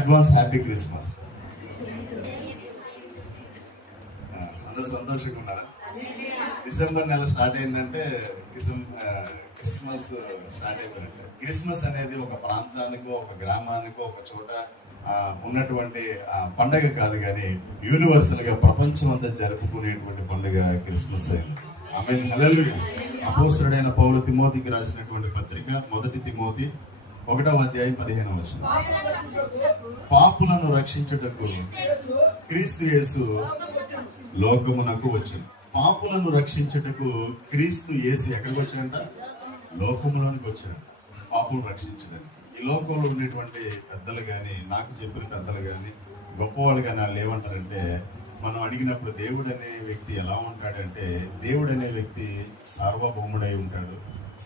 Advance happy Christmas. అందరూ సంతోషంగా ఉన్నారా? డిసెంబర్ నెల స్టార్ట్ అయిందంటే క్రిస్మస్ స్టార్ట్ అయిపోయినట్టే. క్రిస్మస్ అనేది ఒక ప్రాంతానికో ఒక గ్రామానికో ఒక చోట ఉన్నటువంటి పండగ కాదు, కానీ యూనివర్సల్ గా ప్రపంచం అంతా జరుపుకునేటువంటి పండుగ క్రిస్మస్ అయింది. ఆమె హల్లెలూయా. అపోస్తలుడైన పౌలు తిమోతికి రాసినటువంటి పత్రిక 1 తిమోతి 1:15 పాపులను రక్షించుటకు క్రీస్తు యేసు లోకమునకు వచ్చింది. పాపులను రక్షించుటకు క్రీస్తు యేసు ఎక్కడికి వచ్చాడంట? లోకములోనికి వచ్చాడు పాపులను రక్షించడానికి. ఈ లోకంలో ఉండేటువంటి పెద్దలు కానీ, నాకు చెప్పిన పెద్దలు కానీ, గొప్పవాళ్ళు కానీ వాళ్ళు ఏమంటారంటే, మనం అడిగినప్పుడు దేవుడు అనే వ్యక్తి ఎలా ఉంటాడంటే, దేవుడు అనే వ్యక్తి సార్వభౌముడై ఉంటాడు,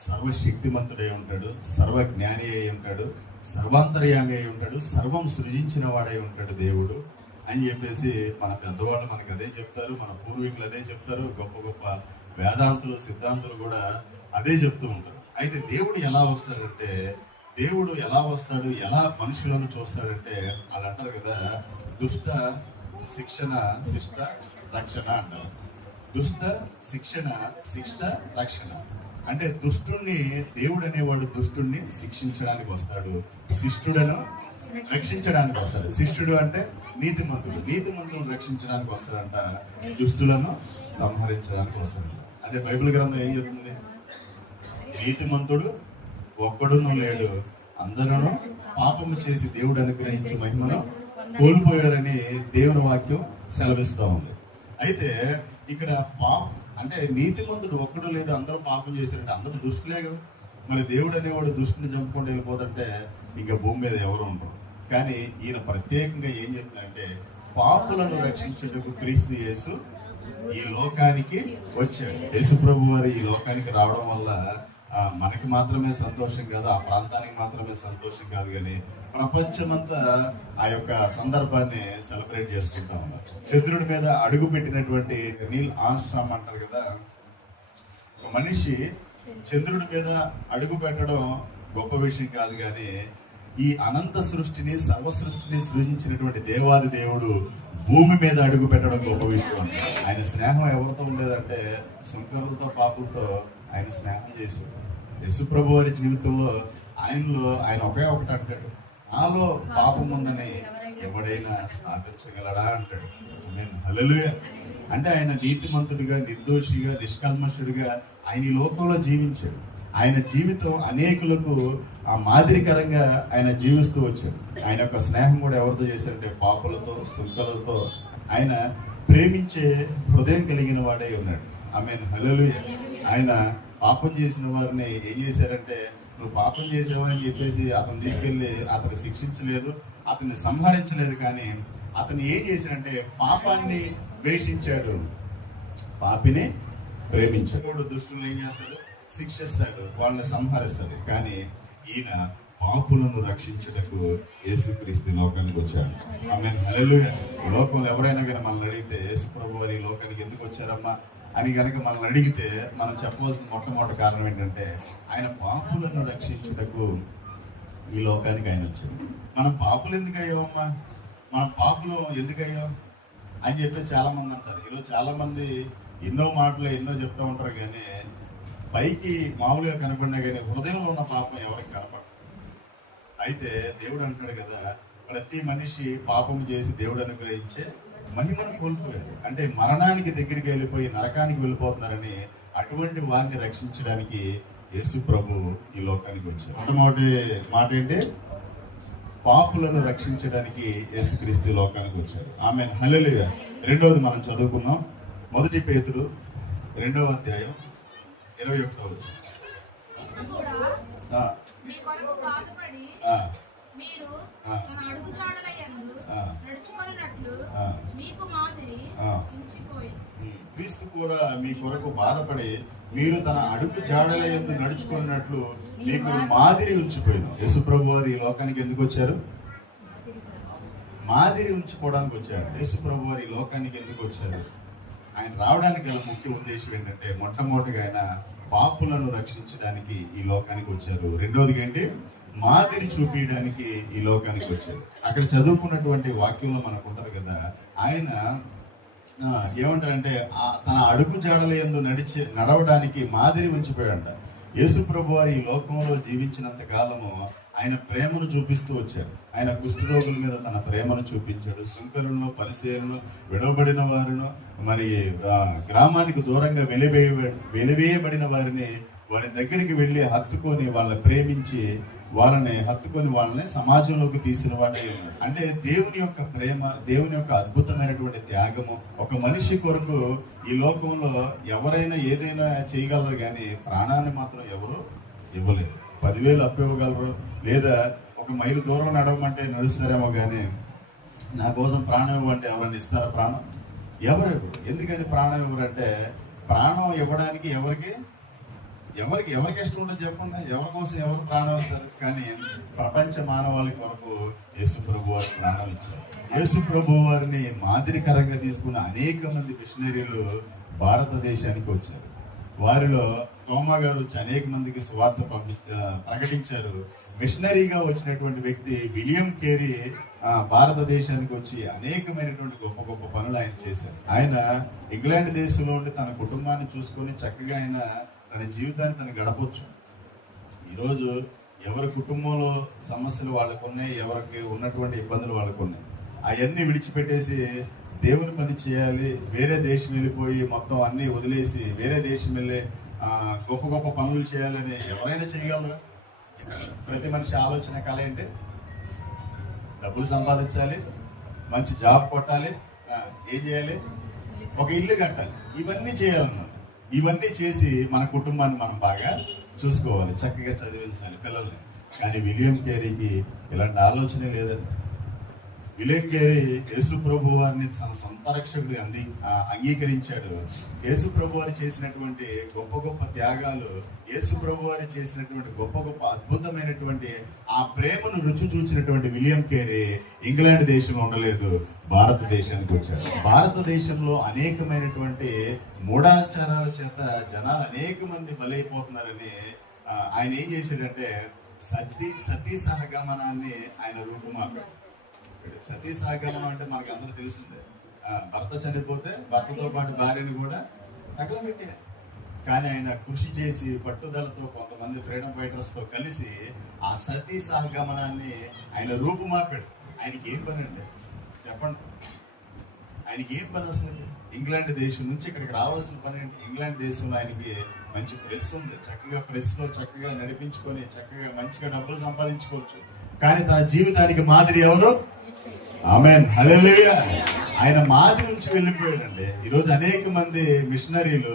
సర్వశక్తిమంతుడై ఉంటాడు, సర్వజ్ఞాని అయి ఉంటాడు, సర్వాంతర్యామి అయి ఉంటాడు, సర్వం సృజించిన వాడై ఉంటాడు దేవుడు అని చెప్పేసి మన పెద్దవాళ్ళు మనకు అదే చెప్తారు, మన పూర్వీకులు అదే చెప్తారు, గొప్ప గొప్ప వేదాంతులు సిద్ధాంతులు కూడా అదే చెప్తూ ఉంటారు. అయితే దేవుడు ఎలా వస్తాడంటే, దేవుడు ఎలా వస్తాడు, ఎలా మనుషులను చూస్తాడంటే, వాళ్ళు అంటారు కదా, దుష్ట శిక్షణ శిష్ట రక్షణ అంటారు. దుష్ట శిక్షణ శిష్ట రక్షణ అంటే దుష్టుణ్ణి, దేవుడు అనేవాడు దుష్టుణ్ణి శిక్షించడానికి వస్తాడు, శిష్టుడను రక్షించడానికి వస్తాడు. శిష్యుడు అంటే నీతిమంతుడు, నీతిమంతులను రక్షించడానికి వస్తాడంట, దుష్టులను సంహరించడానికి వస్తాడు. అదే బైబిల్ గ్రంథం ఏం చెప్తుంది? నీతిమంతుడు ఒక్కడును లేడు, అందరూ పాపము చేసి దేవుడు అనుగ్రహించే మహిమను కోల్పోయారని దేవుని వాక్యం సెలవిస్తూ ఉంది. అయితే ఇక్కడ అంటే నీతిమంతుడు ఒక్కడు లేడు, అందరూ పాపం చేశారంటే అందరూ దుష్టులే కదా. మరి దేవుడు అనేవాడు దుష్టుని చంపుకుంటూ వెళ్ళిపోతుంటే ఇంకా భూమి మీద ఎవరు ఉండరు. కానీ ఈయన ప్రత్యేకంగా ఏం చెప్తుందంటే, పాపులను రక్షించుటకు క్రీస్తు యేసు ఈ లోకానికి వచ్చాడు. యేసు ప్రభు వారు ఈ లోకానికి రావడం వల్ల మనకి మాత్రమే సంతోషం కాదు, ఆ ప్రాంతానికి మాత్రమే సంతోషం కాదు, కానీ ప్రపంచమంతా ఆ యొక్క సందర్భాన్ని సెలబ్రేట్ చేసుకుంటా ఉన్నారు. చంద్రుడి మీద అడుగు పెట్టినటువంటి నీల్ ఆర్మ్స్ట్రాంగ్ అంటారు కదా, ఒక మనిషి చంద్రుడి మీద అడుగు పెట్టడం గొప్ప విషయం కాదు, కానీ ఈ అనంత సృష్టిని, సర్వ సృష్టిని సృజించినటువంటి దేవాది దేవుడు భూమి మీద అడుగు పెట్టడం గొప్ప విషయం. ఆయన స్నేహం ఎవరితో ఉండేదంటే, సుంకరులతో పాపులతో ఆయన స్నేహం చేశాడు. యేసుప్రభు వారి జీవితంలో ఆయన ఒకే ఒకటి అంటాడు, నాలో పాపం ఉందని ఎవడైనా స్థాపించగలడా అంటాడు. హల్లెలూయా. అంటే ఆయన నీతిమంతుడిగా, నిర్దోషిగా, నిష్కల్మషుడిగా ఆయన ఈ లోకంలో జీవించాడు. ఆయన జీవితం అనేకులకు మాదిరికరంగా ఆయన జీవిస్తూ వచ్చాడు. ఆయన యొక్క స్నేహం కూడా ఎవరితో చేశారంటే, పాపులతో, సుంకలతో. ఆయన ప్రేమించే హృదయం కలిగిన వాడే ఉన్నాడు. ఆమేన్, హల్లెలూయా. ఆయన పాపం చేసిన వారిని ఏం చేశారంటే, నువ్వు పాపం చేసావా అని చెప్పేసి అతను తీసుకెళ్లి అతను శిక్షించలేదు, అతన్ని సంహరించలేదు, కానీ అతను ఏం చేశాడంటే పాపాన్ని ద్వేషించాడు, పాపిని ప్రేమించాడు. దుష్టులను ఏం చేస్తాడు? శిక్షిస్తాడు, వాళ్ళని సంహరిస్తాడు. కానీ ఈయన పాపులను రక్షించుటకు యేసుక్రీస్తు లోకానికి వచ్చాడు. ఆమేన్, హల్లెలూయా. లోకంలో ఎవరైనా కానీ మనల్ని అడిగితే, యేసు ప్రభు వారి లోకానికి ఎందుకు వచ్చారమ్మా అని కనుక మనల్ని అడిగితే, మనం చెప్పవలసిన మొట్టమొదటి కారణం ఏంటంటే, ఆయన పాపులను రక్షించుటకు ఈ లోకానికి ఆయన వచ్చాడు. మనం పాపులు ఎందుకు అయ్యామమ్మా, మనం పాపులు ఎందుకు అయ్యాం అని చెప్పేసి చాలా మంది అంటారు. ఈరోజు చాలా మంది ఎన్నో మాటలు ఎన్నో చెప్తూ ఉంటారు, కానీ పైకి మామూలుగా కనపడినా కానీ హృదయంలో ఉన్న పాపం ఎవరికి కనపడదు. అయితే దేవుడు అంటాడు కదా, ప్రతి మనిషి పాపం చేసి దేవుడు అనుగ్రహించే మహిమను కోల్పోయారు. అంటే మరణానికి దగ్గరికి వెళ్ళిపోయి నరకానికి వెళ్ళిపోతున్నారని, అటువంటి వారిని రక్షించడానికి యేసు ప్రభు ఈ లోకానికి వచ్చారు. మొట్టమొదటి మాట ఏంటి? పాపులను రక్షించడానికి యేసుక్రీస్తు లోకానికి వచ్చారు. ఆమేన్, హల్లెలూయా. రెండవది మనం చదువుకున్నాం, 1 పేతురు 2:21. మీరు తన అడుగుజాడలయందు నడుచుకొనున్నట్లు మీకు మాదిరి ఉంచిపోయింది. క్రీస్తు కూడా మీ కొరకు బాధపడి మీరు తన అడుగు జాడలయందు నడుచుకున్నట్లు మీకు మాదిరి ఉంచిపోయింది. యేసుప్రభు వారు ఈ లోకానికి ఎందుకు వచ్చారు? మాదిరి ఉంచుకోవడానికి వచ్చాడు. యేసుప్రభు వారు ఈ లోకానికి ఎందుకు వచ్చారు? ఆయన రావడానికి గల ముఖ్య ఉద్దేశం ఏంటంటే, మొట్టమొదటిగా ఆయన పాపులను రక్షించడానికి ఈ లోకానికి వచ్చారు. రెండోది ఏంటి? మాదిరి చూపించడానికి ఈ లోకానికి వచ్చాడు. అక్కడ చదువుకున్నటువంటి వాక్యంలో మనకు ఉంటది కదా, ఆయన ఏమంటారంటే తన అడుగు జాడల యందు నడవడానికి మాదిరి ఉంచిపోయాడంట. యేసు ప్రభు వారు ఈ లోకంలో జీవించినంత కాలము ఆయన ప్రేమను చూపిస్తూ వచ్చాడు. ఆయన కుష్ఠరోగుల మీద తన ప్రేమను చూపించాడు. సుంకరులను, పరిసయ్యులను, విడవబడిన వారిను, మరి గ్రామానికి దూరంగా వెలివేయబడిన వారిని వారి దగ్గరికి వెళ్ళి హత్తుకొని వాళ్ళని ప్రేమించి వాళ్ళని సమాజంలోకి తీసిన వాడే ఉన్నాడు. అంటే దేవుని యొక్క ప్రేమ, దేవుని యొక్క అద్భుతమైనటువంటి త్యాగము. ఒక మనిషి కొరకు ఈ లోకంలో ఎవరైనా ఏదైనా చేయగలరు, కానీ ప్రాణాన్ని మాత్రం ఎవరు ఇవ్వలేరు. 10,000 అప్పు ఇవ్వగలరు, లేదా 1 మైలు దూరం నడవమంటే నడుస్తారేమో, కానీ నా కోసం ప్రాణం ఇవ్వంటే ఎవరైనా ఇస్తారా? ప్రాణం ఎవరు? ఎందుకని ప్రాణం ఇవ్వరంటే, ప్రాణం ఇవ్వడానికి ఎవరికి ఇష్టం ఉంటుందో చెప్పండి. ఎవరి కోసం ఎవరు ప్రాణం ఇస్తారు? కానీ ప్రపంచ మానవాళి కొరకు యేసు ప్రభు వారు ప్రాణం ఇచ్చారు. యేసు ప్రభు వారిని మాదిరికరంగా తీసుకున్న అనేక మంది మిషనరీలు భారతదేశానికి వచ్చారు. వారిలో తోమా గారు వచ్చి అనేక మందికి సువార్త ప్రకటించారు. మిషనరీగా వచ్చినటువంటి వ్యక్తి విలియం కేరీ భారతదేశానికి వచ్చి అనేకమైనటువంటి గొప్ప గొప్ప పనులు ఆయన చేశారు. ఆయన ఇంగ్లాండ్ దేశంలో ఉండి తన కుటుంబాన్ని చూసుకొని చక్కగా ఆయన తన జీవితాన్ని తను గడపవచ్చు. ఈరోజు ఎవరి కుటుంబంలో సమస్యలు వాళ్ళకు ఉన్నాయి, ఎవరికి ఉన్నటువంటి ఇబ్బందులు వాళ్ళకు ఉన్నాయి. అవన్నీ విడిచిపెట్టేసి దేవుని పని చేయాలి, వేరే దేశం వెళ్ళిపోయి మొత్తం అన్ని వదిలేసి వేరే దేశం వెళ్ళి గొప్ప గొప్ప పనులు చేయాలని ఎవరైనా చేయగలరు? ప్రతి మనిషి ఆలోచన కళ ఏంటి? డబ్బులు సంపాదించాలి, మంచి జాబ్ కొట్టాలి, ఏం చేయాలి? ఒక ఇల్లు కట్టాలి. ఇవన్నీ చేయాలన్నమాట. ఇవన్నీ చేసి మన కుటుంబాన్ని మనం బాగా చూసుకోవాలి, చక్కగా చదివించాలి పిల్లల్ని. కానీ విలియం కేరీకి ఇలాంటి ఆలోచనే లేదండి. విలియం కేరీ యేసు ప్రభు వారిని తన సొంత రక్షకుడు అంగీకరించాడు. యేసు ప్రభు వారు చేసినటువంటి గొప్ప గొప్ప త్యాగాలు, యేసు ప్రభు వారు చేసినటువంటి గొప్ప గొప్ప అద్భుతమైనటువంటి ఆ ప్రేమను రుచి చూచినటువంటి విలియం కేరీ ఇంగ్లాండ్ దేశంలో ఉండలేదు, భారతదేశానికి వచ్చాడు. భారతదేశంలో అనేకమైనటువంటి మూఢాచారాల చేత జనాలు అనేక మంది బలైపోతున్నారని ఆయన ఏం చేశాడంటే సతీ సహగమనాన్ని ఆయన రూపుమాపాడు. సతీ సహగమనం అంటే మనకు అందరూ తెలిసిందే. భర్త చనిపోతే భర్తతో పాటు భార్యని కూడా తగలబెట్టారు. కానీ ఆయన కృషి చేసి పట్టుదలతో కొంతమంది ఫ్రీడమ్ ఫైటర్స్ తో కలిసి ఆ సతీ సహగమనాన్ని ఆయన రూపుమాపాడు. ఆయనకి ఏం పని అండి చెప్పండి? ఆయనకి ఏం పని అసలు? ఇంగ్లాండ్ దేశం నుంచి ఇక్కడికి రావాల్సిన పని ఏంటి? ఇంగ్లాండ్ దేశంలో ఆయనకి మంచి ప్రెస్ ఉంది, చక్కగా ప్రెస్ లో చక్కగా నడిపించుకొని చక్కగా మంచిగా డబ్బులు సంపాదించుకోవచ్చు. కానీ తన జీవితానికి మాదిరి ఎవరు? ఆమేన్, హల్లెలూయా. ఆయన మాదిరి నుంచి వెళ్ళిపోయాడండి. ఈరోజు అనేక మంది మిషనరీలు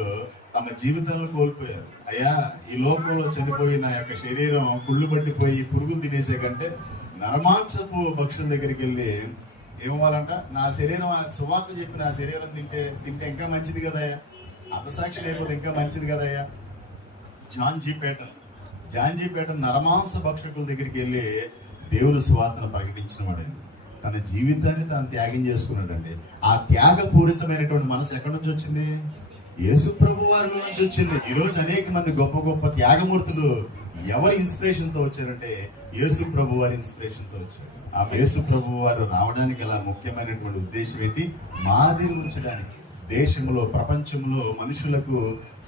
తమ జీవితాలను కోల్పోయారు. అయ్యా, ఈ లోకంలో చనిపోయిన యొక్క శరీరం కుళ్ళు పట్టిపోయి పురుగులు తినేసే కంటే నరమాంసపు భక్షుల దగ్గరికి వెళ్ళి ఏమవ్వాలంట? నా శరీరం సువార్త చెప్పి నా శరీరం తింటే ఇంకా మంచిది కదయ్యా, అపసాక్షి లేకపోతే ఇంకా మంచిది కదయ్యా. జాన్ జీ పేటన్ నరమాంస భక్షకుల దగ్గరికి వెళ్ళి దేవుని సువార్తను ప్రకటించిన వాడండి. తన జీవితాన్ని తాను త్యాగం చేసుకున్నాడండి. ఆ త్యాగపూరితమైనటువంటి మనసు ఎక్కడి నుంచి వచ్చింది? యేసు ప్రభు వారిలో నుంచి వచ్చింది. ఈ రోజు అనేక మంది గొప్ప గొప్ప త్యాగమూర్తులు ఎవరి ఇన్స్పిరేషన్ తో వచ్చారంటే యేసు ప్రభు వారి ఇన్స్పిరేషన్ తో వచ్చారు. ఆ యేసు ప్రభు వారు రావడానికి అలా ముఖ్యమైనటువంటి ఉద్దేశం ఏంటి? మాదిరి ఉంచడానికి. దేశంలో, ప్రపంచంలో మనుషులకు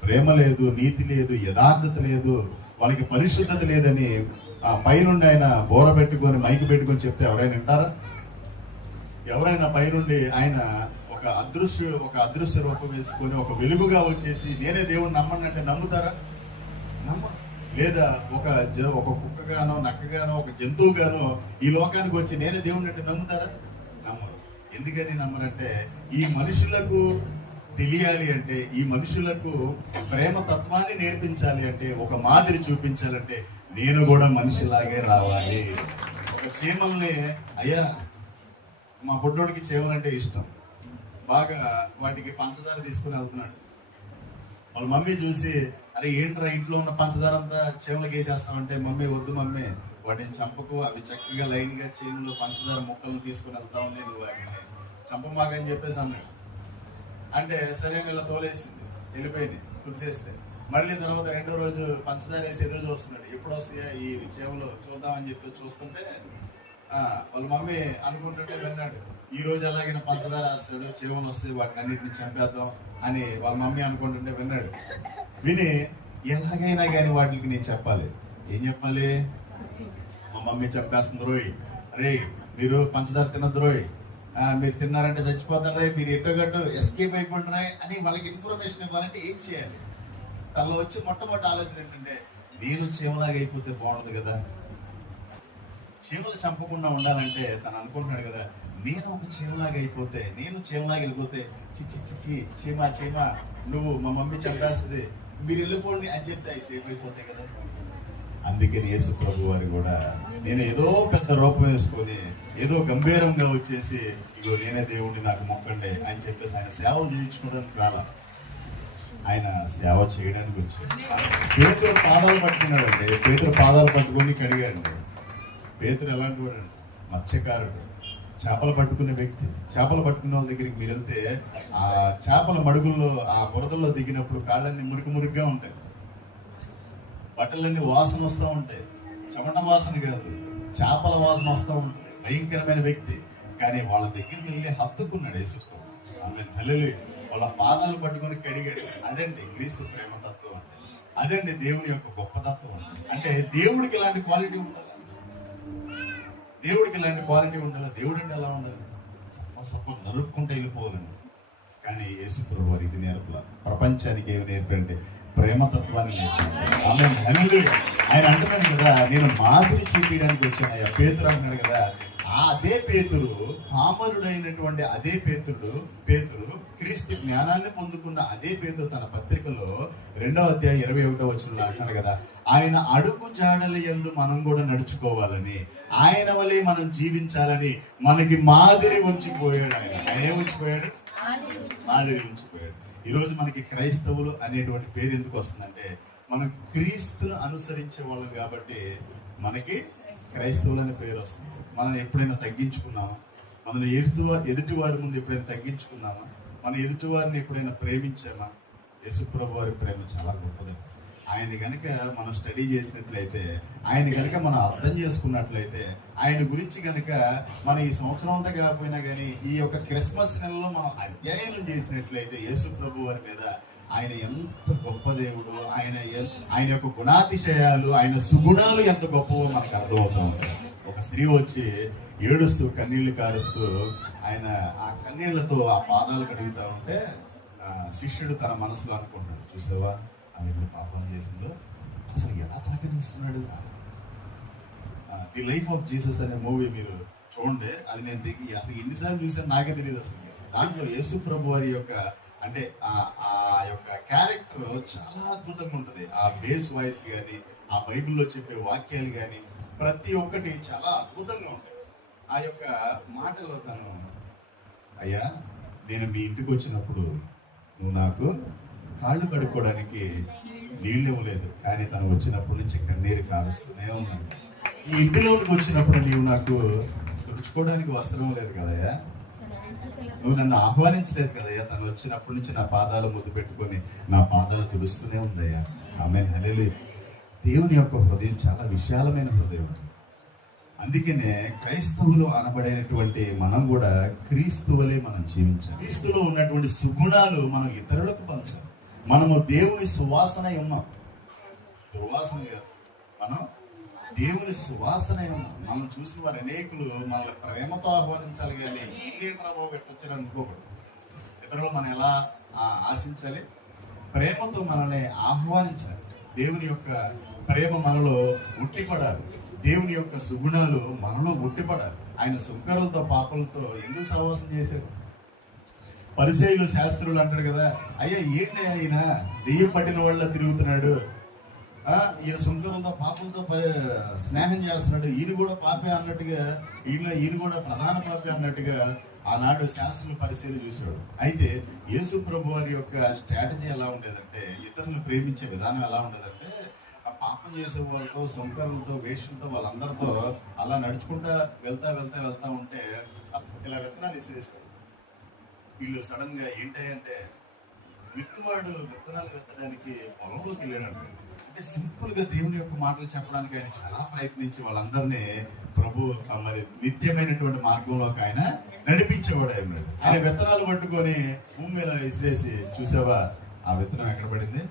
ప్రేమ లేదు, నీతి లేదు, యథార్థత లేదు, వాళ్ళకి పరిశుద్ధత లేదని పైనుండి ఆయన బోర పెట్టుకొని మైకి పెట్టుకొని చెప్తే ఎవరైనా వింటారా? ఎవరైనా పైనుండి ఆయన ఒక అదృశ్య రూపం వేసుకొని ఒక వెలుగుగా వచ్చేసి నేనే దేవుడిని నమ్మండి అంటే నమ్ముతారా? నమ్మరు. లేదా ఒక కుక్కగానో నక్కగానో ఒక జంతువుగానో ఈ లోకానికి వచ్చి నేనే దేవుడిని అంటే నమ్ముతారా? నమ్మరు. ఎందుకని నమ్మరంటే ఈ మనుషులకు తెలియాలి అంటే, ఈ మనుషులకు ప్రేమ తత్వాన్ని నేర్పించాలి అంటే, ఒక మాదిరి చూపించాలంటే నేను కూడా మనిషిలాగే రావాలి. ఒక చీమల్ని, అయ్యా మా బుడ్డోడికి చీమలంటే ఇష్టం, బాగా వాటికి పంచదార తీసుకుని వెళ్తున్నాడు. వాళ్ళ మమ్మీ చూసి, అరే ఏంట్రా ఇంట్లో ఉన్న పంచదార అంతా చీమలకి వేసేస్తామంటే, మమ్మీ వద్దు మమ్మీ, వాటిని చంపకు, అవి చక్కగా లైన్ గా చీమలు పంచదార ముక్కలను తీసుకుని వెళ్తా ఉన్నాయి, నువ్వు వాటిని చంపమాగని చెప్పేసి అన్నాడు. అంటే సరే ఇలా తోలేసింది, వెళ్ళిపోయింది, తుడిచేస్తే మళ్ళీ తర్వాత రెండో రోజు పంచదార వేసి ఎదురు చూస్తున్నాడు, ఎప్పుడు వస్తాయా ఈ చేమలు చూద్దామని చెప్పి చూస్తుంటే వాళ్ళ మమ్మీ అనుకుంటుంటే విన్నాడు, ఈ రోజు ఎలాగైనా పంచదార వేస్తాడు, చేమలు వస్తాయి వాటిని అన్నింటిని చంపేద్దాం అని వాళ్ళ మమ్మీ అనుకుంటుంటే విన్నాడు. విని ఎలాగైనా కానీ వాటికి నేను చెప్పాలి. ఏం చెప్పాలి? మా మమ్మీ చంపేస్తుంది రోయ్, రే మీరు పంచదార తినద్దు రోయ్, మీరు తిన్నారంటే చచ్చిపోతారు రే, మీరు ఎట్టోగట్టు ఎస్కేప్ అయిపోండి రాయ్ అని వాళ్ళకి ఇన్ఫర్మేషన్ ఇవ్వాలంటే ఏం చేయాలి? తనలో వచ్చి మొట్టమొదటి ఆలోచన ఏంటంటే, నేను చీమలాగా అయిపోతే బాగుండదు కదా, చీమలు చంపకుండా ఉండాలంటే తను అనుకుంటున్నాడు కదా, నేను ఒక చీమలాగా అయిపోతే, నేను చీమలాగా వెళ్ళిపోతే చిచ్చి చిచ్చి చీమ చీమ నువ్వు మా మమ్మీ చంపేస్తుంది, మీరు వెళ్ళిపోండి అని చెప్తే అవి సేఫ్ అయిపోతాయి కదా. అందుకని యేసు ప్రభు వారు కూడా నేను ఏదో పెద్ద రూపం వేసుకొని ఏదో గంభీరంగా వచ్చేసి ఇగో నేనే దేవుడిని నాకు మొక్కండి అని చెప్పేసి ఆయన సేవ చేయించుకోవడానికి రాలా, ఆయన సేవ చేయడానికి వచ్చాడు. పేతురు పాదాలు పట్టుకున్నాడు అండి, పేతురు పాదాలు పట్టుకొని కడిగాడు. పేతురు ఎలాంటి వాడు? మత్స్యకారుడు, చేపలు పట్టుకునే వ్యక్తి. చేపలు పట్టుకునే వాళ్ళ దగ్గరికి మీరు వెళ్తే ఆ చేపల మడుగుల్లో ఆ బురదల్లో దిగినప్పుడు కాళ్ళన్నీ మురికిగా ఉంటాయి, బట్టలన్నీ వాసన వస్తూ ఉంటాయి, చెమట వాసన కాదు చేపల వాసన వస్తూ ఉంటుంది, భయంకరమైన వ్యక్తి. కానీ వాళ్ళ దగ్గరికి వెళ్ళి హత్తుకున్నాడు యేసు. ఆమె హల్లెలూయా. వాళ్ళ పాదాలు పట్టుకొని కడిగాడు. అదండి క్రీస్తు ప్రేమతత్వం అంటే, అదండి దేవుని యొక్క గొప్ప తత్వం అంటే. దేవుడికి ఇలాంటి క్వాలిటీ ఉండాలి, దేవుడికి ఇలాంటి క్వాలిటీ ఉండాలి. దేవుడు అంటే ఎలా ఉండాలి? సప్ప నరుక్కుంటే వెళ్ళిపోవాలండి. కానీ యేసు ప్రభు వారు ఇది నేర్పల, ప్రపంచానికి ఏమి నేర్పంటే ప్రేమతత్వాన్ని నేర్పించాడు. ఆమె హల్లెలూయా. ఆయన అంటున్నాడు కదా, నేను మాదిరి చూపించడానికి వచ్చాను. పేతురు అంటున్నాడు కదా, అదే పేతురు, పామరుడైనటువంటి అదే పేతురు క్రీస్తు జ్ఞానాన్ని పొందుకున్న అదే పేతురు తన పత్రికలో 2వ అధ్యాయం 21వ వచనంలో అంటున్నాడు కదా, ఆయన అడుగు జాడల యందు మనం కూడా నడుచుకోవాలని, ఆయన వలె మనం జీవించాలని మనకి మాదిరి ఉంచిపోయాడు. ఆయన ఏం ఉంచిపోయాడు? మాదిరి ఉంచిపోయాడు. ఈరోజు మనకి క్రైస్తవులు అనేటువంటి పేరు ఎందుకు వస్తుందంటే, మనం క్రీస్తును అనుసరించే వాళ్ళం కాబట్టి మనకి క్రైస్తవులు అనే పేరు వస్తుంది. మనం ఎప్పుడైనా తగ్గించుకున్నామా? మనం ఎదుటి వారి ముందు ఎప్పుడైనా తగ్గించుకున్నామా? మనం ఎదుటి వారిని ఎప్పుడైనా ప్రేమించామా? యేసు ప్రభు వారి ప్రేమ చాలా గొప్పది. ఆయన కనుక మనం స్టడీ చేసినట్లయితే, ఆయన కనుక మనం అర్థం చేసుకున్నట్లయితే, ఆయన గురించి కనుక మన ఈ సంవత్సరం అంతా కాకపోయినా కానీ ఈ యొక్క క్రిస్మస్ నెలలో మనం అధ్యయనం చేసినట్లయితే యేసు ప్రభు వారి మీద, ఆయన ఎంత గొప్ప దేవుడు, ఆయన యొక్క గుణాతిశయాలు, ఆయన సుగుణాలు ఎంత గొప్పవో మనకు అర్థమవుతూ ఉంటాయి. ఒక స్త్రీ వచ్చి ఏడుస్తూ కన్నీళ్లు కారుస్తూ ఆయన ఆ కన్నీళ్లతో ఆ పాదాలు కడుగుతా ఉంటే శిష్యుడు తన మనసులో అనుకుంటాడు, చూసావా ఆమె ఎప్పుడు పాపం చేసిందో, అసలు ఎలా తాకనిస్తున్నాడు. ది లైఫ్ ఆఫ్ జీసస్ అనే మూవీ మీరు చూడండి, అది నేను అసలు ఎన్నిసార్లు చూసాను నాకే తెలియదు. అసలు దాంట్లో యేసు ప్రభు వారి యొక్క అంటే ఆ యొక్క క్యారెక్టర్ చాలా అద్భుతంగా ఉంటుంది. ఆ బేస్ వాయిస్ కానీ, ఆ బైబిల్లో చెప్పే వాక్యాలు కానీ ప్రతి ఒక్కటి చాలా అద్భుతంగా ఉంటాయి. ఆ యొక్క మాటలో తను, అయ్యా నేను మీ ఇంటికి వచ్చినప్పుడు నువ్వు నాకు కాళ్ళు కడుక్కోవడానికి నీళ్ళు ఇవ్వలేదు, కానీ తను వచ్చినప్పటి నుంచి కన్నీరు కారుస్తూనే ఉన్నాను. ఈ ఇంటిలోకి వచ్చినప్పుడు నీవు నాకు తుడుచుకోవడానికి వస్త్రం లేదు కదయ్యా, నువ్వు నన్ను ఆహ్వానించలేదు కదయ్యా, తను వచ్చినప్పటి నుంచి నా పాదాలు ముద్దు పెట్టుకొని నా పాదాలు తుడుస్తూనే ఉందయ్యా. ఆమె హల్లెలూయా. దేవుని యొక్క హృదయం చాలా విశాలమైన హృదయం. అందుకనే క్రైస్తవులు అనబడైనటువంటి మనం కూడా క్రీస్తు వలె మనం జీవించాలి. క్రీస్తులో ఉన్నటువంటి సుగుణాలు మనం ఇతరులకు పంచాలి. మనము దేవుని సువాసన ఉన్నాం, దుర్వాసన కాదు, మనం దేవుని సువాసన ఉన్నాం. మనం చూసిన వారు అనేకులు మనల్ని ప్రేమతో ఆహ్వానించాలి, కానీ ప్రభావం పెట్టొచ్చారు అనుకోకూడదు. ఇతరులు మనం ఎలా ఆశించాలి? ప్రేమతో మనల్ని ఆహ్వానించాలి. దేవుని యొక్క ప్రేమ మనలో ఉట్టిపడాలి, దేవుని యొక్క సుగుణాలు మనలో ఉట్టిపడాలి. ఆయన సుంకరులతో పాపలతో ఎందుకు సహవాసం చేశాడు? పరిసయ్యులు శాస్త్రులు అంటాడు కదా, అయ్యా ఏంటి ఆయన దెయ్యం పట్టిన వాళ్ళ తిరుగుతున్నాడు, ఈయన సుంకరులతో పాపలతో స్నేహం చేస్తున్నాడు, ఈయన కూడా పాపే అన్నట్టుగా, ఈయన కూడా ప్రధాన పాపే అన్నట్టుగా ఆనాడు శాస్త్రులు పరిశీలన చూశాడు. అయితే యేసు ప్రభు వారి యొక్క స్ట్రాటజీ ఎలా ఉండేదంటే, ఇతరులను ప్రేమించే విధానం ఎలా ఉండేదంటే, ఆ పాపం చేసే వాళ్ళతో, సుంకరులతో, వేషంతో, వాళ్ళందరితో అలా నడుచుకుంటా వెళ్తా ఉంటే ఇలా విత్తనాలు విసిరేశాడు. వీళ్ళు సడన్ గా ఏంటంటే విత్తువాడు విత్తనాలు విత్తడానికి పొలంలోకి వెళ్ళాడు. అంటే సింపుల్ గా దేవుని యొక్క మాటలు చెప్పడానికి ఆయన చాలా ప్రయత్నించి వాళ్ళందరినీ ప్రభు మరి నిత్యమైనటువంటి మార్గంలోకి ఆయన నడిపించేవాడు. ఆయన విత్తనాలు పట్టుకొని భూమి మీద విసిరేసి, చూసావా ఆ విత్తనం ఎక్కడ పడింది?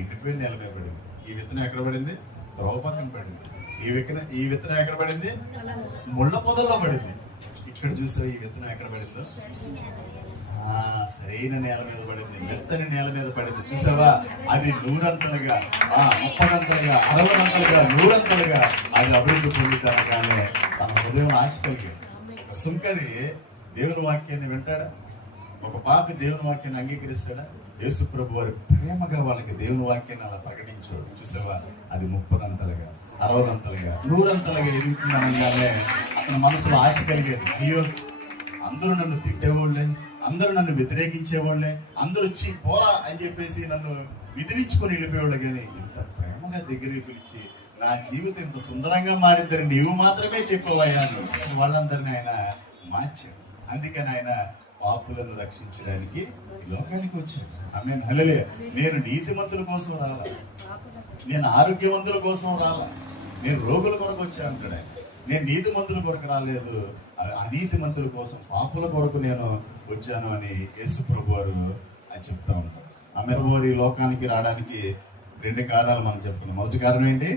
ఎండిపోయిన నేల మీద పడింది. ఈ విత్తనం ఎక్కడ పడింది? త్రోవ పక్కన పడింది. ఈ విత్తనం ఎక్కడ పడింది? ముళ్ళ పొదల్లో పడింది. ఇక్కడ చూసావు ఈ విత్తనం ఎక్కడ పడిందో? సరైన నేల మీద పడింది, మెత్తని నేల మీద పడింది. చూసావా? అది 100 30 60 100 అది అభివృద్ధి పొందుతానగానే తన హృదయం ఆశ కలిగి సుంకరి దేవుని వాక్యాన్ని వింటాడా? ఒక పాపి దేవుని వాక్యాన్ని అంగీకరిస్తాడా? యేసు ప్రభు వారి ప్రేమగా వాళ్ళకి దేవుని వాక్యాన్ని అలా ప్రకటించాడు. చూసావా? అది 30 60 100 ఎదుగుతుందనగానే అతని మనసులో ఆశ కలిగేది. అయ్యో, అందరూ నన్ను తిట్టేవాళ్ళే, అందరూ నన్ను వ్యతిరేకించేవాళ్ళే, అందరూ వచ్చి పోరా అని చెప్పేసి నన్ను విదిలించుకొని వెళ్ళిపోయేవాళ్ళు, కానీ ఇంత ప్రేమగా దగ్గరికి పిలిచి నా జీవితం ఇంత సుందరంగా మారిందని నీవు మాత్రమే చెప్పవయ్యాను. వాళ్ళందరినీ ఆయన మార్చాడు. అందుకని ఆయన పాపులను రక్షించడానికి ఈ లోకానికి వచ్చాడు. ఆమేన్, హల్లెలూయా. నేను నీతిమంతుల కోసం రాలా, నేను ఆరోగ్యవంతుల కోసం రాలా, నేను రోగుల కొరకు వచ్చాను అంటాడు ఆయన. నేను నీతిమంతుల కొరకు రాలేదు, అనీతిమంతుల కోసం, పాపుల కొరకు నేను వచ్చాను అని యేసు ప్రభు వారు అని చెప్తా ఉంటారు. ఆమేన్. ఈ లోకానికి రావడానికి 2 కారణాలు మనం చెప్పుకున్నాం. మొదటి కారణం ఏంటి?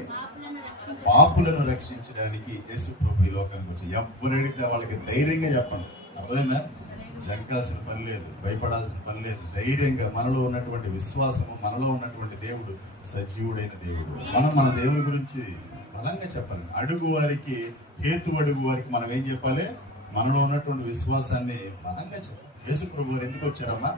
పాపులను రక్షించడానికి యేసు ప్రభు ఈ లోకానికి వచ్చారు. ఎవరు అడిగితే వాళ్ళకి ధైర్యంగా చెప్పండి. అర్థమైందా? జంకాల్సిన పని లేదు, భయపడాల్సిన పని లేదు. ధైర్యంగా మనలో ఉన్నటువంటి విశ్వాసము, మనలో ఉన్నటువంటి దేవుడు సజీవుడైన దేవుడు. మనం మన దేవుని గురించి బలంగా చెప్పాలి. అడుగు వారికి, అడుగు వారికి మనం ఏం చెప్పాలి? మనలో ఉన్నటువంటి విశ్వాసాన్ని బలంగా చెప్పాలి. యేసు ప్రభు వారు ఎందుకు వచ్చారమ్మా?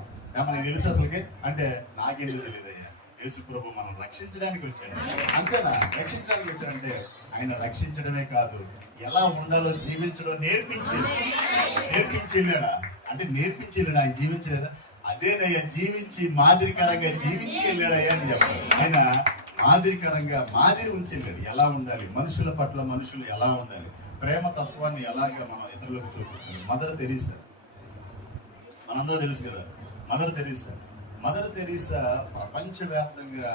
మనకి తెలుసు అసలుకే అంటే నాకెందుకు తెలియదయ్యా. యేసు ప్రభు మనం రక్షించడానికి వచ్చాడు. అంతేనా? రక్షించడానికి వచ్చాడంటే ఆయన రక్షించడమే కాదు, ఎలా ఉండాలో జీవించడం నేర్పించి వెళ్ళాడా? అంటే నేర్పించి వెళ్ళాడు. ఆయన జీవించలేదా? అదేనయ్యా, జీవించి మాదిరికరంగా జీవించి వెళ్ళాడయ్యా అని చెప్పాడు. ఆయన మాదిరికరంగా మాదిరి ఉంచి వెళ్ళాడు. ఎలా ఉండాలి, మనుషుల పట్ల మనుషులు ఎలా ఉండాలి, ప్రేమ తత్వాన్ని ఎలాగా మనం ఇతరులకు చూపించాలి. మదర్ తెరీసా మనందరూ తెలుసు కదా. మదర్ తెరీసా ప్రపంచవ్యాప్తంగా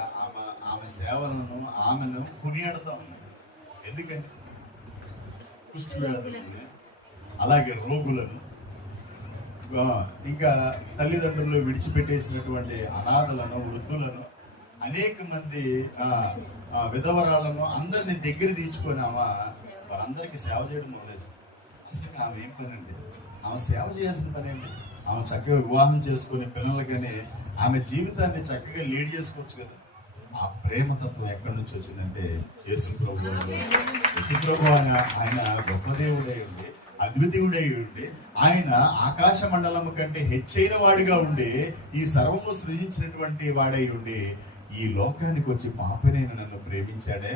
ఆమె సేవలను, ఆమెను కొనియాడుతూ ఉన్నారు. ఎందుకంటే కుష్ఠ వ్యాధులని, అలాగే రోగులను, ఇంకా తల్లిదండ్రులు విడిచిపెట్టేసినటువంటి అనాథలను, వృద్ధులను, అనేక మంది విధవరాలను అందరినీ దగ్గర తీర్చుకొని వారందరికీ సేవ చేయడం మొదలేసి. అసలు ఆమె ఏం పని అండి? ఆమె సేవ చేయాల్సిన పని ఏంటి? ఆమె చక్కగా వివాహం చేసుకుని పిల్లలకని ఆమె జీవితాన్ని చక్కగా లీడ్ చేసుకోవచ్చు కదా. ఆ ప్రేమతత్వం ఎక్కడి నుంచి వచ్చిందంటే యేసు ప్రభు ఆయన గొప్ప దేవుడై ఉండి, అద్వితీయుడై ఉండి, ఆయన ఆకాశ మండలం కంటే హెచ్చైన వాడిగా ఉండి, ఈ సర్వము సృజించినటువంటి వాడై ఉండి, ఈ లోకానికి వచ్చి పాపనైన నన్ను ప్రేమించాడే,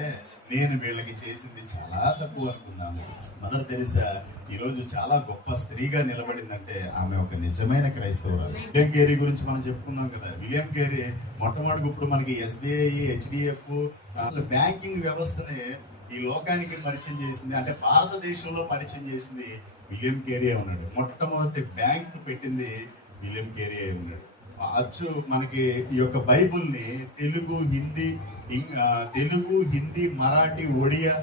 నేను వీళ్ళకి చేసింది చాలా తక్కువ అనుకున్నాను. మదర్ తెరీసా ఈరోజు చాలా గొప్ప స్త్రీగా నిలబడిందంటే ఆమె ఒక నిజమైన క్రైస్తవురాలు. విలియం కేరీ గురించి మనం చెప్పుకున్నాం కదా. విలియం కేరీ మొట్టమొదటి ఇప్పుడు మనకి SBI, HDF అసలు బ్యాంకింగ్ వ్యవస్థని ఈ లోకానికి పరిచయం చేసింది, అంటే భారతదేశంలో పరిచయం చేసింది విలియం కేరీ ఉన్నాడు. మొట్టమొదటి బ్యాంక్ పెట్టింది విలియం కేరీ ఉన్నాడు. అచ్చు మనకి ఈ యొక్క బైబుల్ని తెలుగు, హిందీ, మరాఠీ, ఒడియా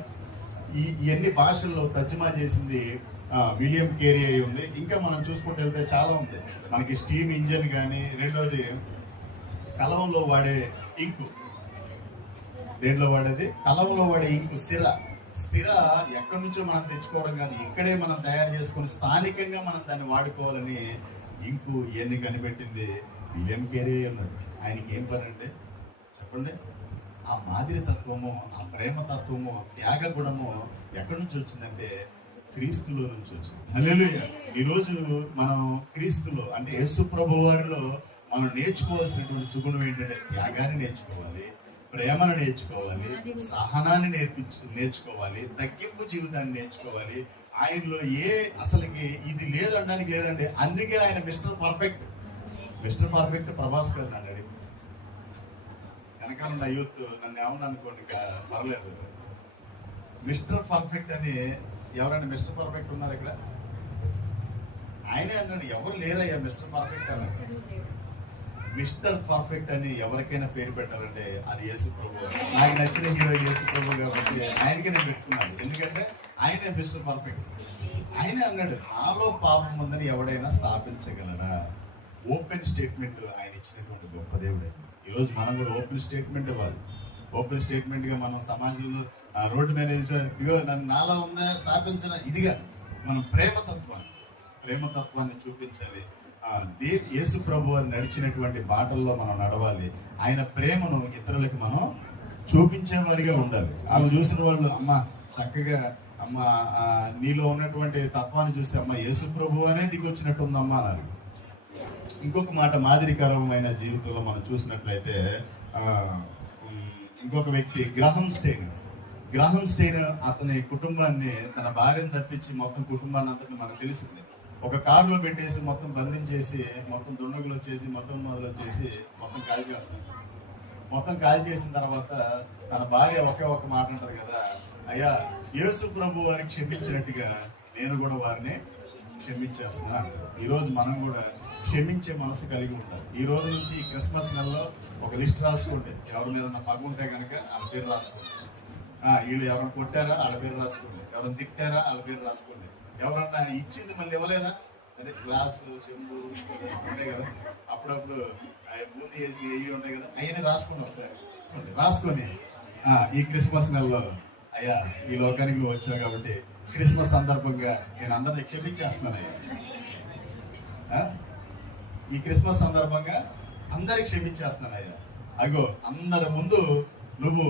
ఇవన్నీ భాషల్లో తర్జుమా చేసింది విలియం కేరీ అయి ఉంది. ఇంకా మనం చూసుకుంటూ వెళ్తే చాలా ఉంది. మనకి స్టీమ్ ఇంజన్ కానీ, రెండోది కలంలో వాడే ఇంకు, దేంట్లో వాడేది కలంలో వాడే ఇంకు స్థిర ఎక్కడి నుంచో మనం తెచ్చుకోవడం కాదు, ఇక్కడే మనం తయారు చేసుకుని స్థానికంగా మనం దాన్ని వాడుకోవాలని ఇంకు ఇవన్నీ కనిపెట్టింది విలియం కేరీ అన్నాడు. ఆయనకి ఏం పని అంటే చెప్పండి? ఆ మాదిరి తత్వము, ఆ ప్రేమ తత్వము, త్యాగ గుణము ఎక్కడి నుంచి వచ్చిందంటే క్రీస్తులో నుంచి వచ్చింది. హల్లెలూయా. ఈరోజు మనం క్రీస్తులో అంటే యేసు ప్రభు వారిలో మనం నేర్చుకోవాల్సినటువంటి సుగుణం ఏంటంటే త్యాగాన్ని నేర్చుకోవాలి, ప్రేమను నేర్చుకోవాలి, సహనాన్ని నేర్చుకోవాలి, తగ్గింపు జీవితాన్ని నేర్చుకోవాలి. ఆయనలో అసలుకి ఇది లేదనడానికి లేదండి. అందుకే ఆయన మిస్టర్ పర్ఫెక్ట్ ప్రభాస్ గారు నన్ను అడిగి వెనకాల నా యూత్ నన్ను ఏమన్నా అనుకోండి, పర్లేదు. మిస్టర్ పర్ఫెక్ట్ అని ఎవరైనా మిస్టర్ పర్ఫెక్ట్ ఉన్నారు ఇక్కడ? ఆయనే అన్నాడు, ఎవరు లేరయ్యా మిస్టర్ పర్ఫెక్ట్ అన్నాడు. మిస్టర్ పర్ఫెక్ట్ అని ఎవరికైనా పేరు పెట్టాలంటే అది యేసు ప్రభు. నాకు నచ్చిన హీరో యేసు ప్రభు కాబట్టి ఆయనకే నేను పెట్టుకున్నాను. ఎందుకంటే ఆయనే మిస్టర్ పర్ఫెక్ట్. ఆయనే అన్నాడు, నాలో పాపం ఉందని ఎవడైనా స్థాపించగలరా. ఓపెన్ స్టేట్మెంట్ ఆయన ఇచ్చినటువంటి గొప్ప దేవుడే. ఈరోజు మనం కూడా ఓపెన్ స్టేట్మెంట్ ఇవ్వాలి. ఓపెన్ స్టేట్మెంట్ గా మనం సమాజంలో రోడ్డు మేనేజర్ ఇదిగో నన్ను నాలో ఉందా స్థాపించిన ఇదిగా మనం ప్రేమతత్వాన్ని చూపించాలి. యేసు ప్రభు వారు నడిచినటువంటి బాటల్లో మనం నడవాలి. ఆయన ప్రేమను ఇతరులకు మనం చూపించేవారిగా ఉండాలి. అలా చూసిన వాళ్ళు అమ్మ చక్కగా అమ్మ నీలో ఉన్నటువంటి తత్వాన్ని చూస్తే అమ్మ యేసు ప్రభు అనే దిగొచ్చినట్టు ఉందమ్మా అన్నారు. ఇంకొక మాట, మాదిరికరమైన జీవితంలో మనం చూసినట్లయితే ఇంకొక వ్యక్తి గ్రాహం స్టెయిన్ అతని కుటుంబాన్ని, తన భార్యను తప్పించి మొత్తం కుటుంబాన్ని అంతటి మనకు తెలిసింది. ఒక కారులో పెట్టేసి మొత్తం బంధించేసి మొత్తం దుండగులు వచ్చేసి మొత్తం కాల్ చేసిన తర్వాత తన భార్య ఒకే మాట అంటది కదా, అయ్యా యేసు ప్రభు వారికి క్షమించినట్టుగా నేను కూడా వారిని క్షమించేస్తున్నా. ఈరోజు మనం కూడా క్షమించే మనసు కలిగి ఉండాలి. ఈ రోజు నుంచి ఈ క్రిస్మస్ నెలలో ఒక లిస్ట్ రాసుకోండి. ఎవరి మీద పగ ఉంటే కనుక వాళ్ళ పేరు రాసుకోండి. వీళ్ళు ఎవరైనా కొట్టారా వాళ్ళ పేరు రాసుకోండి, ఎవరైనా తిట్టారా వాళ్ళ పేరు రాసుకోండి. ఎవరన్నా ఇచ్చింది మళ్ళీ ఇవ్వలేదా, అదే గ్లాసు చెంబు ఉంటాయి కదా, అప్పుడప్పుడు బూందీ వేసి ఇవి ఉంటాయి కదా, అవన్నీ రాసుకోండి. ఒకసారి రాసుకొని ఈ క్రిస్మస్ నెలలో అయ్యా ఈ లోకానికి నువ్వు వచ్చావు కాబట్టి క్రిస్మస్ సందర్భంగా నేను అందరిని క్షమించేస్తున్నాను అయ్యా. ఈ క్రిస్మస్ సందర్భంగా అందరికి క్షమించేస్తున్నాను అయ్యా. అగో అందరి ముందు నువ్వు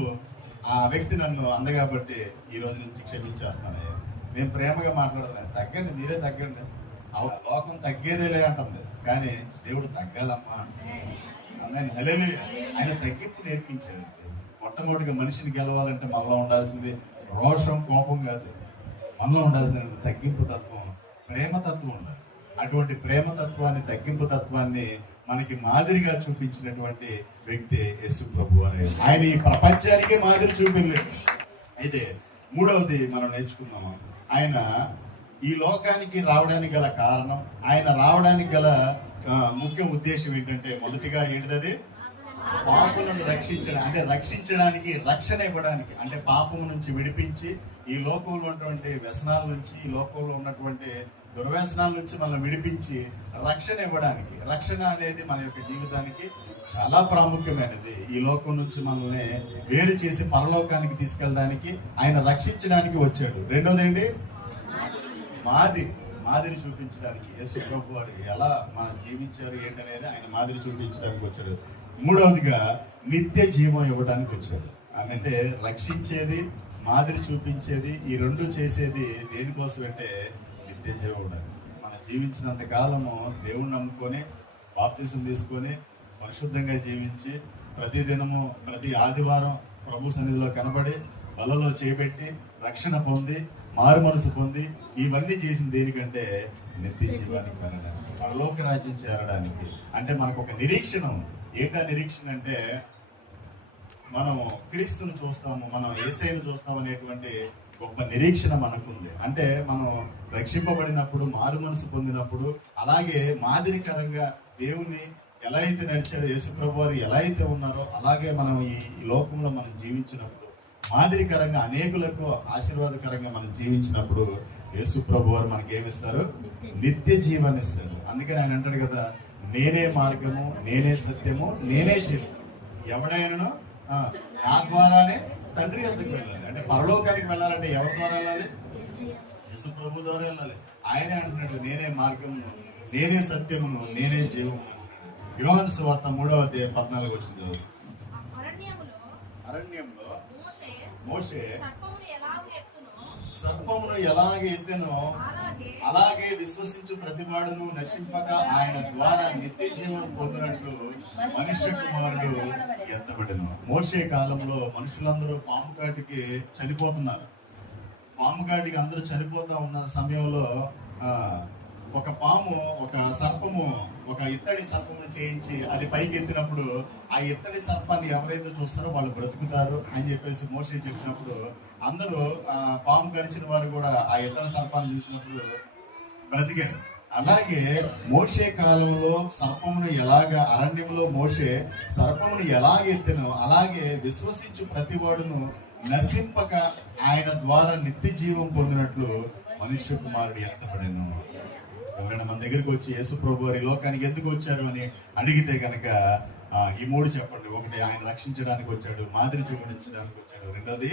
ఆ వ్యక్తి నన్ను అందగాబట్టి ఈ రోజు నుంచి క్షమించేస్తున్నాను అయ్యా. నేను ప్రేమగా మాట్లాడుతున్నాను. తగ్గండి, మీరే తగ్గండి. లోకం తగ్గేదేలే అంటుంది, కానీ దేవుడు తగ్గాలమ్మా అన్నాను. హల్లెలూయా. ఆయన తగ్గింపు నేర్పించాడు. మొట్టమొదటిగా మనిషిని గెలవాలంటే మనలో ఉండాల్సింది రోషం, కోపం కాదు. మనలో ఉండాల్సింది తగ్గింపు తత్వం, ప్రేమతత్వం ఉండాలి. అటువంటి ప్రేమతత్వాన్ని, తగ్గింపు తత్వాన్ని మనకి మాదిరిగా చూపించినటువంటి వ్యక్తి యేసు ప్రభు అనే ఆయన ఈ ప్రపంచానికే మాదిరి చూపించలేదు. అయితే మూడవది మనం నేర్చుకుందాము, ఆయన ఈ లోకానికి రావడానికి గల కారణం, ఆయన రావడానికి గల ముఖ్య ఉద్దేశం ఏంటంటే, మొదటిగా ఏంటిది, పాపులను రక్షించడం. అంటే రక్షించడానికి, రక్షణ ఇవ్వడానికి, అంటే పాపము నుంచి విడిపించి ఈ లోకంలో ఉన్నటువంటి వ్యసనాల నుంచి, ఈ లోకంలో ఉన్నటువంటి దుర్వ్యసనాల నుంచి మనం విడిపించి రక్షణ ఇవ్వడానికి. రక్షణ అనేది మన యొక్క జీవితానికి చాలా ప్రాముఖ్యమైనది. ఈ లోకం నుంచి మనల్ని వేరు చేసి పరలోకానికి తీసుకెళ్ళడానికి, ఆయన రక్షించడానికి వచ్చాడు. రెండోది ఏంటి, మాదిరి చూపించడానికి. యేసు ప్రభు వారు ఎలా మనం జీవించారు ఏంటనేది ఆయన మాదిరి చూపించడానికి వచ్చాడు. మూడవదిగా నిత్య జీవం ఇవ్వడానికి వచ్చాడు. అంటే రక్షించేది, మాదిరి చూపించేది, ఈ రెండు చేసేది దేనికోసం అంటే నిత్య జీవం. మనం జీవించినంత కాలము దేవుణ్ణి నమ్ముకొని బాప్తిసం తీసుకొని పరిశుద్ధంగా జీవించి ప్రతిదినము ప్రతి ఆదివారం ప్రభు సన్నిధిలో కనబడి బలలో చేపెట్టి రక్షణ పొంది మారు మనసు పొంది ఇవన్నీ చేసింది దేనికంటే నిత్య జీవానికి వెళ్ళడానికి, పరలోక రాజ్యం చేరడానికి. అంటే మనకు ఒక నిరీక్షణ ఉంది. ఏంటా నిరీక్షణ అంటే, మనం క్రీస్తును చూస్తాము, మనం యేసయ్యను చూస్తాం అనేటువంటి గొప్ప నిరీక్షణ మనకుంది. అంటే మనం రక్షింపబడినప్పుడు, మారు మనసు పొందినప్పుడు, అలాగే మాదిరికరంగా దేవుణ్ణి ఎలా అయితే నడిచాడో, యేసుప్రభు వారు ఎలా అయితే ఉన్నారో అలాగే మనం ఈ లోకంలో మనం జీవించినప్పుడు, మాదిరికరంగా అనేకులకు ఆశీర్వాదకరంగా మనం జీవించినప్పుడు యేసుప్రభు వారు మనకి ఏమిస్తారు, నిత్య జీవాన్ని ఇస్తారు. అందుకని ఆయన అంటాడు కదా, నేనే మార్గము, నేనే సత్యము, నేనే జీవం, ఎవడైనా నా ద్వారానే తండ్రి వద్దకు వెళ్ళాలి. అంటే పరలోకానికి వెళ్ళాలంటే ఎవరి ద్వారా వెళ్ళాలి, యేసు ప్రభు ద్వారా వెళ్ళాలి. ఆయనే అంటున్నాడు, నేనే మార్గమును, నేనే సత్యమును, నేనే జీవము. యోహాను సువార్త 3:14 అరణ్యంలో మోషే సర్పమును ఎలాగ ఎత్తెనో అలాగే విశ్వసించు ప్రతివాడును నశింపక ఆయన ద్వారా నిత్య జీవం పొందినట్లు మనుష్య కుమారుడు ఎత్తబడెను. మోషే కాలంలో మనుషులందరూ పాము కాటికి చనిపోతున్నారు. పాము కాటికి అందరూ చనిపోతా ఉన్న సమయంలో ఒక పాము, ఒక సర్పము, ఒక ఇత్తడి సర్పమును చేయించి అది పైకి ఎత్తినప్పుడు ఆ ఇత్తడి సర్పాన్ని ఎవరైతే చూస్తారో వాళ్ళు బ్రతుకుతారు అని చెప్పేసి మోషే చెప్పినప్పుడు అందరూ పాము కరిచిన వారు కూడా ఆ ఇత్తడి సర్పాన్ని చూసినప్పుడు బ్రతికారు. అలాగే మోషే కాలంలో సర్పమును ఎలాగా అరణ్యంలో మోషే సర్పమును ఎలాగ ఎత్తెనో అలాగే విశ్వసించు ప్రతివాడును నశింపక ఆయన ద్వారా నిత్య జీవం పొందినట్లు మనుష్య కుమారుడు ఎత్తబడెను. ఎవరైనా మన దగ్గరికి వచ్చి యేసు ప్రభు వారి లోకానికి ఎందుకు వచ్చారు అని అడిగితే కనుక ఈ మూడు చెప్పండి. ఒకటి, ఆయన రక్షించడానికి వచ్చాడు, మాదిరి చూపించడానికి వచ్చాడు. రెండోది,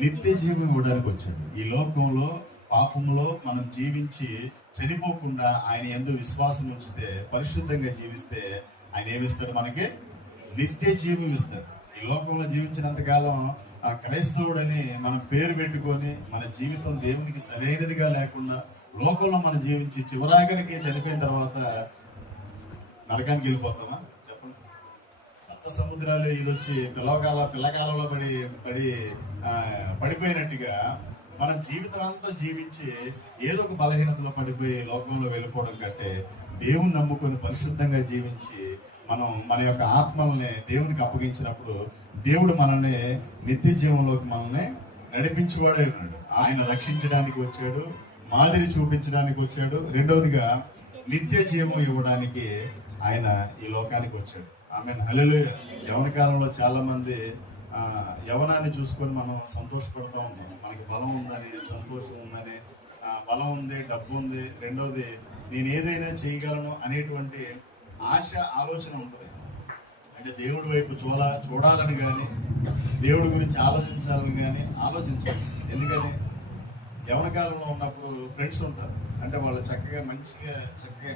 నిత్య జీవం ఇవ్వడానికి వచ్చాడు. ఈ లోకంలో పాపంలో మనం జీవించి చనిపోకుండా ఆయన యందు విశ్వాసం ఉంచితే, పరిశుద్ధంగా జీవిస్తే ఆయన ఏమిస్తాడు? మనకి నిత్య జీవం ఇస్తాడు. ఈ లోకంలో జీవించినంత కాలం క్రైస్తవుడని మనం పేరు పెట్టుకొని మన జీవితం దేవునికి సరైనదిగా లేకుండా లోకంలో మనం జీవించి చివరాఖరికి చనిపోయిన తర్వాత నరకానికి వెళ్ళిపోతామా? చెప్పండి. సప్త సముద్రాలు ఇది వచ్చి పిల్లకాలంలో పడిపోయినట్టుగా మన జీవితం అంతా జీవించి ఏదో ఒక బలహీనతలో పడిపోయి లోకంలో వెళ్ళిపోవడం కంటే దేవుని నమ్ముకొని పరిశుద్ధంగా జీవించి మనం మన యొక్క ఆత్మల్ని దేవునికి అప్పగించినప్పుడు దేవుడు మనల్ని నిత్య జీవంలోకి మనల్ని నడిపించేవాడే ఉన్నాడు. ఆయన రక్షించడానికి వచ్చాడు, మాదిరి చూపించడానికి వచ్చాడు. రెండవదిగా నిత్య జీవం ఇవ్వడానికి ఆయన ఈ లోకానికి వచ్చాడు. ఆమేన్, హల్లెలూయా. యవ్వన కాలంలో చాలా మంది యవనాన్ని చూసుకొని మనం సంతోషపడుతూ ఉంటాం. మనకి బలం ఉందని, సంతోషం ఉందని, బలం ఉంది, డబ్బు ఉంది. రెండవది, నేను ఏదైనా చేయగలను అనేటువంటి ఆశ, ఆలోచన ఉంటుంది. అంటే దేవుడి వైపు చూడాలని కానీ, దేవుడి గురించి ఆలోచించాలని కానీ ఆలోచించాలి. ఎందుకని? యవన కాలంలో ఉన్నప్పుడు ఫ్రెండ్స్ ఉంటారు. అంటే వాళ్ళు చక్కగా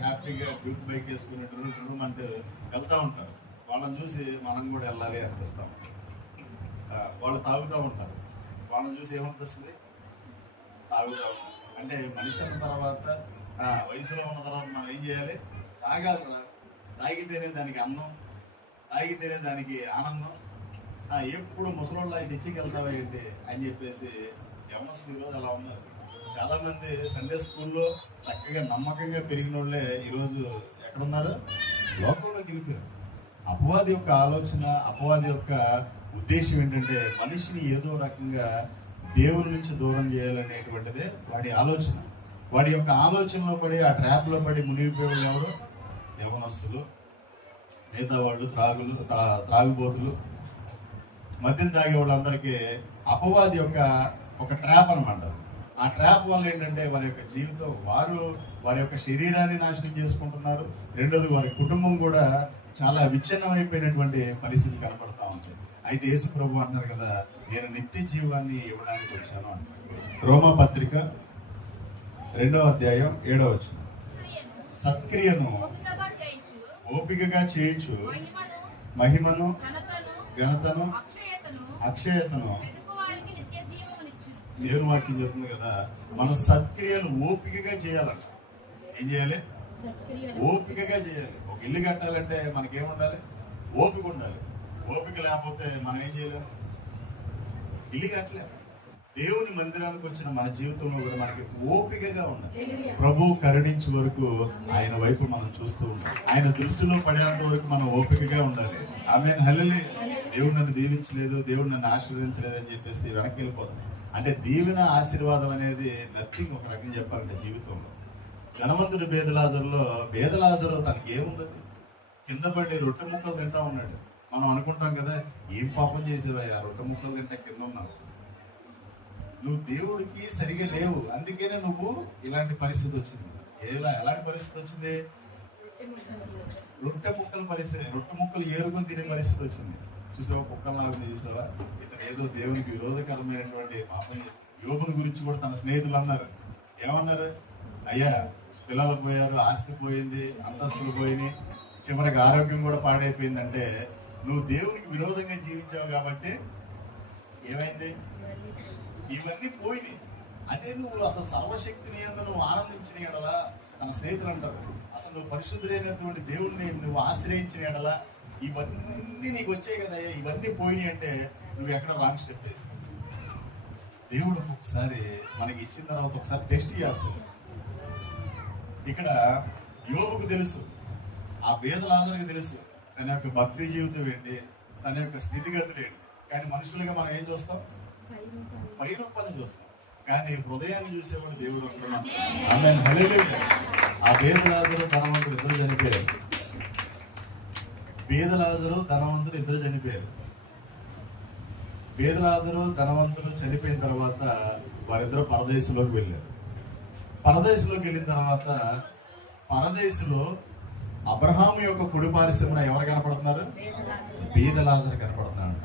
హ్యాపీగా డ్యూక్ బైక్ వేసుకుని డ్రూమ్ అంటూ వెళ్తూ ఉంటారు. వాళ్ళని చూసి మనం కూడా వెళ్ళాలి అనిపిస్తాం. వాళ్ళు తాగుతూ ఉంటారు. వాళ్ళని చూసి ఏమనిపిస్తుంది? తాగుతూ ఉంటారు. అంటే మనిషి అన్న తర్వాత, వయసులో ఉన్న తర్వాత మనం ఏం చేయాలి? తాగాలి. తాగితేనే దానికి అన్నం, తాగితేనే దానికి ఆనందం. ఎప్పుడు ముసలోళ్ళ చర్చికి వెళ్తావా ఏంటి అని చెప్పేసి యవనస్తులు ఈరోజు అలా ఉన్నారు. చాలా మంది సండే స్కూల్లో చక్కగా నమ్మకంగా పెరిగిన వాళ్ళే ఈరోజు ఎక్కడున్నారు? లోకంలోకి వెళ్ళిపోయారు. అపవాది యొక్క ఆలోచన, అపవాది యొక్క ఉద్దేశం ఏంటంటే మనిషిని ఏదో రకంగా దేవుని నుంచి దూరం చేయాలనేటువంటిదే వాడి ఆలోచన. వాడి యొక్క ఆలోచనలో పడి, ఆ ట్రాప్లో పడి మునిగిపోయేవాళ్ళు ఎవరు? యవనస్తులు, మిగతా వాళ్ళు త్రాగుబోతులు, మద్యం తాగే వాళ్ళందరికీ అపవాది యొక్క ఒక ట్రాప్ అనమాట. ఆ ట్రాప్ వల్ల ఏంటంటే వారి యొక్క జీవితం, వారి యొక్క శరీరాన్ని నాశనం చేసుకుంటున్నారు. రెండోది, వారి కుటుంబం కూడా చాలా విచ్ఛిన్నమైపోయినటువంటి పరిస్థితి కనపడతా ఉంది. అయితే యేసు ప్రభు అంటున్నారు కదా, నేను నిత్య జీవాన్ని ఇవ్వడానికి వచ్చాను అంటారు. రోమా పత్రిక 2వ అధ్యాయం 7వ వచనం. సత్క్రియను ఓపికగా చేయొచ్చు, మహిమను, ఘనతను, అక్షయతను దేవుని వాక్యం చెప్తుంది కదా. మనం సత్క్రియలు ఓపికగా చేయాలంట. ఏం చేయాలి? ఓపికగా చేయాలి. ఒక ఇల్లు కట్టాలంటే మనకేముండాలి? ఓపిక ఉండాలి. ఓపిక లేకపోతే మనం ఏం చేయలేము, ఇల్లు కట్టలేము. దేవుని మందిరానికి వచ్చిన మన జీవితంలో కూడా మనకి ఓపికగా ఉండాలి. ప్రభు కరుణించే వరకు ఆయన వైపు మనం చూస్తూ ఉండాలి. ఆయన దృష్టిలో పడేంత వరకు మనం ఓపికగా ఉండాలి. ఆమేన్, హల్లెలూయా. దేవుడు నన్ను దీవించలేదు, దేవుడు నన్ను ఆశీర్వదించలేదు అని చెప్పేసి వెనక్కి వెళ్ళిపోతాం. అంటే దీవెన, ఆశీర్వాదం అనేది నథింగ్. ఒక రకంగా చెప్పాలంటే జీవితంలో ధనవంతుడు బేదలాజరు తనకి ఏముంది? కింద పడి రొట్టె ముక్కలు తింటా ఉన్నాడు. మనం అనుకుంటాం కదా, ఏం పాపం చేసేవయ్యా, రొట్టె ముక్కలు తింటా కింద ఉన్నావు. నువ్వు దేవుడికి సరిగా లేవు, అందుకనే నువ్వు ఇలాంటి పరిస్థితి వచ్చింది. ఎలాంటి పరిస్థితి వచ్చింది? రొట్టె ముక్కలు ఏరుకొని తినే పరిస్థితి వచ్చింది. చూసావా? కుక్కలాగా చూసావా? ఇతను ఏదో దేవునికి విరోధకరమైనటువంటి పాపం చేశాడు. యోబుని గురించి కూడా తన స్నేహితులు అన్నారు. ఏమన్నారు? అయ్యా, పిల్లలు పోయారు, ఆస్తి పోయింది, అంతస్తులు పోయినాయి, చివరికి ఆరోగ్యం కూడా పాడైపోయిందంటే నువ్వు దేవునికి విరోధంగా జీవించావు కాబట్టి ఏమైంది? ఇవన్నీ పోయినాయి. అదే నువ్వు అసలు సర్వశక్తిని యందు నువ్వు ఆనందించిన ఎడలా, తన స్నేహితులు అంటారు, అసలు నువ్వు పరిశుద్ధుడైనటువంటి దేవుడిని నువ్వు ఆశ్రయించిన ఎడలా ఇవన్నీ నీకు వచ్చాయి కదా, ఇవన్నీ పోయినాయి అంటే నువ్వు ఎక్కడ రాంగ్ స్టెప్ వేసావు. దేవుడు ఒకసారి మనకి ఇచ్చిన తర్వాత ఒకసారి టెస్ట్ చేస్తాడు. ఇక్కడ యోబుకు తెలుసు, ఆ బేదలాజరుకి తెలుసు తన యొక్క భక్తి జీవితం ఏంటి, తన యొక్క స్థితిగతులు ఏంటి. కానీ మనుషులుగా మనం ఏం చూస్తాం? పై రూపాన్ని చూస్తాం. కానీ హృదయాన్ని చూసేవాడు దేవుడు ఒక్కడు. ఆమేన్, హల్లెలూయా. ఆ పేదలాజరు ధనవంతుడు ఇద్దరు చనిపోయారు. పేదలాజరు ధనవంతుడు ఇద్దరు చనిపోయారు. పేదలాజరు ధనవంతుడు చనిపోయిన తర్వాత వారిద్దరు పరదేశంలోకి వెళ్ళారు. పరదేశంలోకి వెళ్ళిన తర్వాత పరదేశంలో అబ్రహాము యొక్క కుడి పారిశ్రమన ఎవరు కనపడుతున్నారు? పేదలాజరు కనపడుతున్నాడు.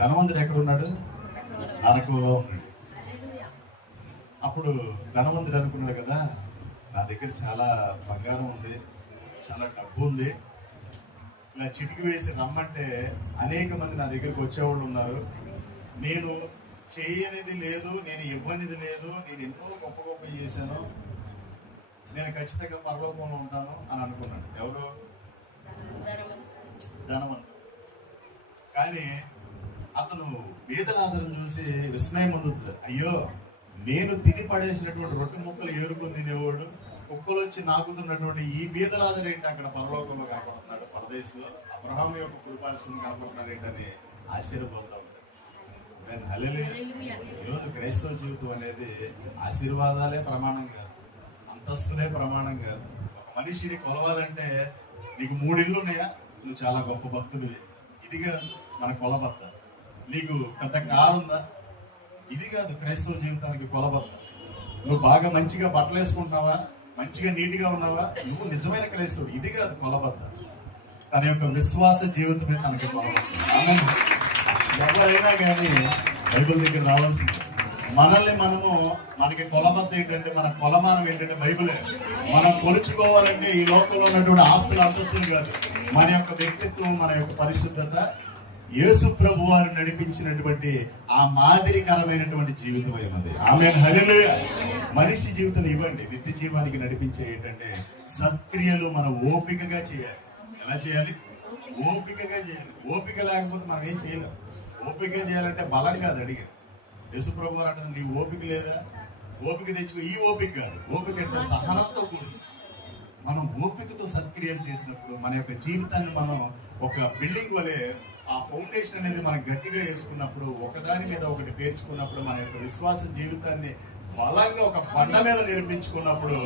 ధనవంతుడు ఎక్కడున్నాడు? నరకంలో ఉన్నాడు. అప్పుడు ధనవంతుడు అనుకున్నాడు కదా, నా దగ్గర చాలా బంగారం ఉంది, చాలా డబ్బు ఉంది, ఇలా చిటికి వేసి రమ్మంటే అనేక మంది నా దగ్గరికి వచ్చేవాళ్ళు ఉన్నారు, నేను చేయనిది లేదు, నేను ఇవ్వనిది లేదు, నేను ఎన్నో గొప్ప గొప్ప చేశాను, నేను ఖచ్చితంగా పరలోకంలో ఉంటాను అని అనుకున్నాడు. ఎవరు? ధనవంతుడు. కానీ అతను పేదలాజరును చూసి విస్మయం పొందుతుంది. అయ్యో, నేను తిని పడేసినటువంటి రొట్టె ముక్కలు ఏరుకొని తినేవాడు, కుక్కలు వచ్చి నాకుతున్నటువంటి ఈ పేదలాజరు ఏంటి అక్కడ పరలోకంలో కనపడుతున్నాడు, పరదేశంలో అబ్రహాము యొక్క కృపాశ్రమం కనపడుతున్నాడు ఏంటని ఆశ్చర్యపోతా ఉంటాడు. హల్లెలూయా. ఈరోజు క్రైస్తవ జీవితం అనేది ఆశీర్వాదాలే ప్రమాణం కాదు, అంతస్తులే ప్రమాణం కాదు. ఒక మనిషిని కొలవాలంటే నీకు 3 ఇళ్ళు ఉన్నాయా, నువ్వు చాలా గొప్ప భక్తుడివి, ఇదిగా మన కొలబద్ద. నీకు పెద్ద కారు ఉందా, ఇది కాదు క్రైస్తవ జీవితానికి కొలబద్ద. నువ్వు బాగా మంచిగా బట్టలు వేసుకుంటున్నావా, మంచిగా నీట్గా ఉన్నావా, నువ్వు నిజమైన క్రైస్తవుడు, ఇది కాదు కొలబద్ద. తన యొక్క విశ్వాస జీవితమే తనకి కొలబద్ద. ఆమేన్. ఎవరైనా కానీ బైబిల్ దగ్గర రావాల్సింది. మనల్ని మనకి కొలబద్ద ఏంటంటే, మన కొలమానం ఏంటంటే బైబిలే. మనం కొలుచుకోవాలంటే ఈ లోకంలో ఉన్నటువంటి ఆస్తులు అంతస్తులు కాదు, మన యొక్క వ్యక్తిత్వం, మన యొక్క పరిశుద్ధత, యేసు ప్రభు వారు నడిపించినటువంటి ఆ మాదిరికరమైనటువంటి జీవితం ఏమది. ఆమేన్, హల్లెలూయా. మనిషి జీవితం ఇవ్వండి, నిత్య జీవానికి నడిపించే ఏంటంటే సత్క్రియలు మనం ఓపికగా చేయాలి. ఎలా చేయాలి? ఓపికగా చేయాలి. ఓపిక లేకపోతే మనం ఏం చేయలేం. ఓపిక చేయాలంటే బలం కాదు అడిగారు. యేసు ప్రభు వారు అంటే నీ ఓపిక లేదా, ఓపిక తెచ్చుకో. ఈ ఓపిక కాదు, ఓపిక అంటే సహనంతో కూడి. మనం ఓపికతో సత్క్రియలు చేసినప్పుడు మన యొక్క జీవితాన్ని మనం ఒక బిల్డింగ్ వలె ఆ ఫౌండేషన్ అనేది మనం గట్టిగా వేసుకున్నప్పుడు, ఒకదాని మీద ఒకటి పేర్చుకున్నప్పుడు, మన యొక్క విశ్వాస జీవితాన్ని బలంగా ఒక బండ మీద నిర్మించుకున్నప్పుడు,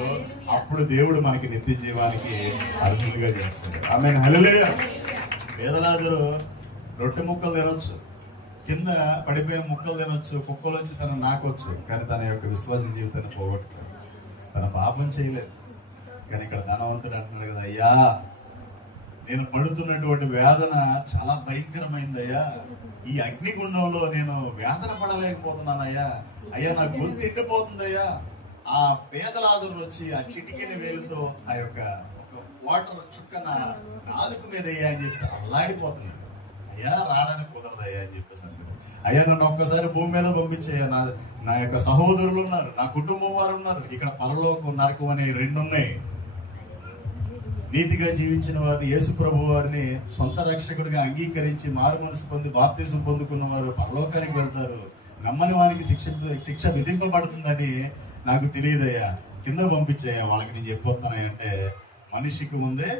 అప్పుడు దేవుడు మనకి నిత్య జీవానికి అర్హులుగా చేస్తాడు. ఆమేన్, హల్లెలూయా. పేదలాజరు రొట్టె ముక్కలు తినొచ్చు, కింద పడిపోయిన ముక్కలు తినొచ్చు, కుక్కలు వచ్చి తన నాకొచ్చు, కానీ తన యొక్క విశ్వాస జీవితాన్ని పోగొట్టుకోడు. తన పాపం చేయలేదు. కానీ ఇక్కడ ధనవంతుడు అంటున్నాడు కదా, అయ్యా నేను పడుతున్నటువంటి వేదన చాలా భయంకరమైందయ్యా, ఈ అగ్నిగుండంలో నేను వేదన పడలేకపోతున్నానయ్యా, అయ్యా నా గొంతు ఎండిపోతుందయ్యా. ఆ పేదలాజరు వచ్చి ఆ చిటికెని వేలుతో ఆ యొక్క ఒక వాటర్ చుక్క నాలుక మీద అయ్యా అని చెప్పేసి అల్లాడిపోతున్నాడు. అయ్యా రావడానికి కుదరదయ్యా అని చెప్పేసి అంటే, అయ్యా నన్ను ఒక్కసారి భూమి మీద పంపించయ్యా, నా యొక్క సహోదరులు ఉన్నారు, నా కుటుంబం వారు ఉన్నారు, ఇక్కడ పరలోకం నరకం అనే 2 ఉన్నాయి. నీతిగా జీవించిన వారిని, యేసు ప్రభు వారిని సొంత రక్షకుడిగా అంగీకరించి మారు మనసు పొంది బాప్తిజం పొందుకున్న వారు పరలోకానికి వెళ్తారు. నమ్మని వారికి శిక్ష విధింపబడుతుందని నాకు తెలియదయ్యా, కింద పంపించాయా వాళ్ళకి నేను చెప్పొస్తున్నానంటే, మనిషికి ముందే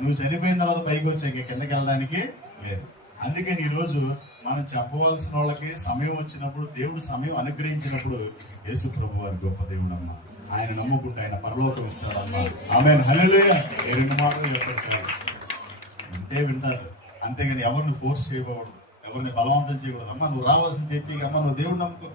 నువ్వు చనిపోయిన తర్వాత పైకి వచ్చా, ఇంకా కిందకి వెళ్ళడానికి లేదు. అందుకని ఈరోజు మనం చెప్పవలసిన వాళ్ళకి సమయం వచ్చినప్పుడు, దేవుడు సమయం అనుగ్రహించినప్పుడు, యేసు ప్రభు వారి గొప్ప దేవుడు అమ్మా, ఆయన నమ్ముకుంటే ఆయన పరలోకం ఇస్తాడమ్మా. ఆమేన్, హల్లెలూయా. 2 మాటలు చెప్పారు, అంతే వింటారు. అంతేగాని ఎవరిని ఫోర్స్ చేయకూడదు, ఎవరిని బలవంతం చేయకూడదు. అమ్మ నువ్వు రావాల్సిన చర్చి, అమ్మ నువ్వు దేవుడు నమ్ముకో.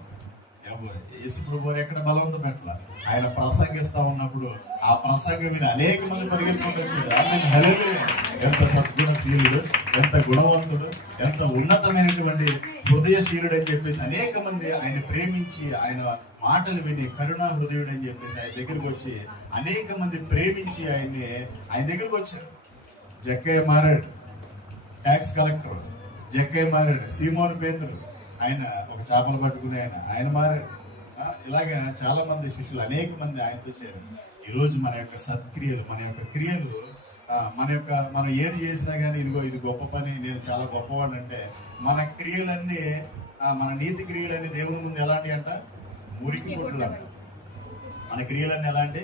యేసు ప్రభు వారు ఎక్కడ బలవంతం పెట్టాల, ఆయన ప్రసంగిస్తా ఉన్నప్పుడు ఆ ప్రసంగం మీద అనేక మంది పరిగెత్తుకుంటూ వచ్చాడు. ఆమేన్, హల్లెలూయా. ఎంత సద్గుణశీలుడు, ఎంత గుణవంతుడు, ఎంత ఉన్నతమైనటువంటి హృదయశీలుడు అని చెప్పేసి అనేక మంది ఆయన ప్రేమించి, ఆయన మాటలు విని కరుణా హృదయుడు అని చెప్పేసి ఆయన దగ్గరకు వచ్చి అనేక మంది ప్రేమించి ఆయన దగ్గరకు వచ్చారు. జక్కయ్య మారాడు, ట్యాక్స్ కలెక్టర్ జక్కయ్య మారాడు. సీమోను పేతురు, ఆయన ఒక చేపలు పట్టుకునే ఆయన మారాడు. ఇలాగా చాలా మంది శిష్యులు అనేక మంది ఆయనతో చేరారు. ఈరోజు మన యొక్క సత్క్రియలు, మన యొక్క క్రియలు, మనం ఏది చేసినా కానీ ఇదిగో ఇది గొప్ప పని, నేను చాలా గొప్పవాడు అంటే, మన క్రియలన్నీ, మన నీతి క్రియలన్నీ దేవుని ముందు ఎలాంటి అంట, మురికి గుడ్డలు అంట. మన క్రియలన్నీ ఎలా అంటే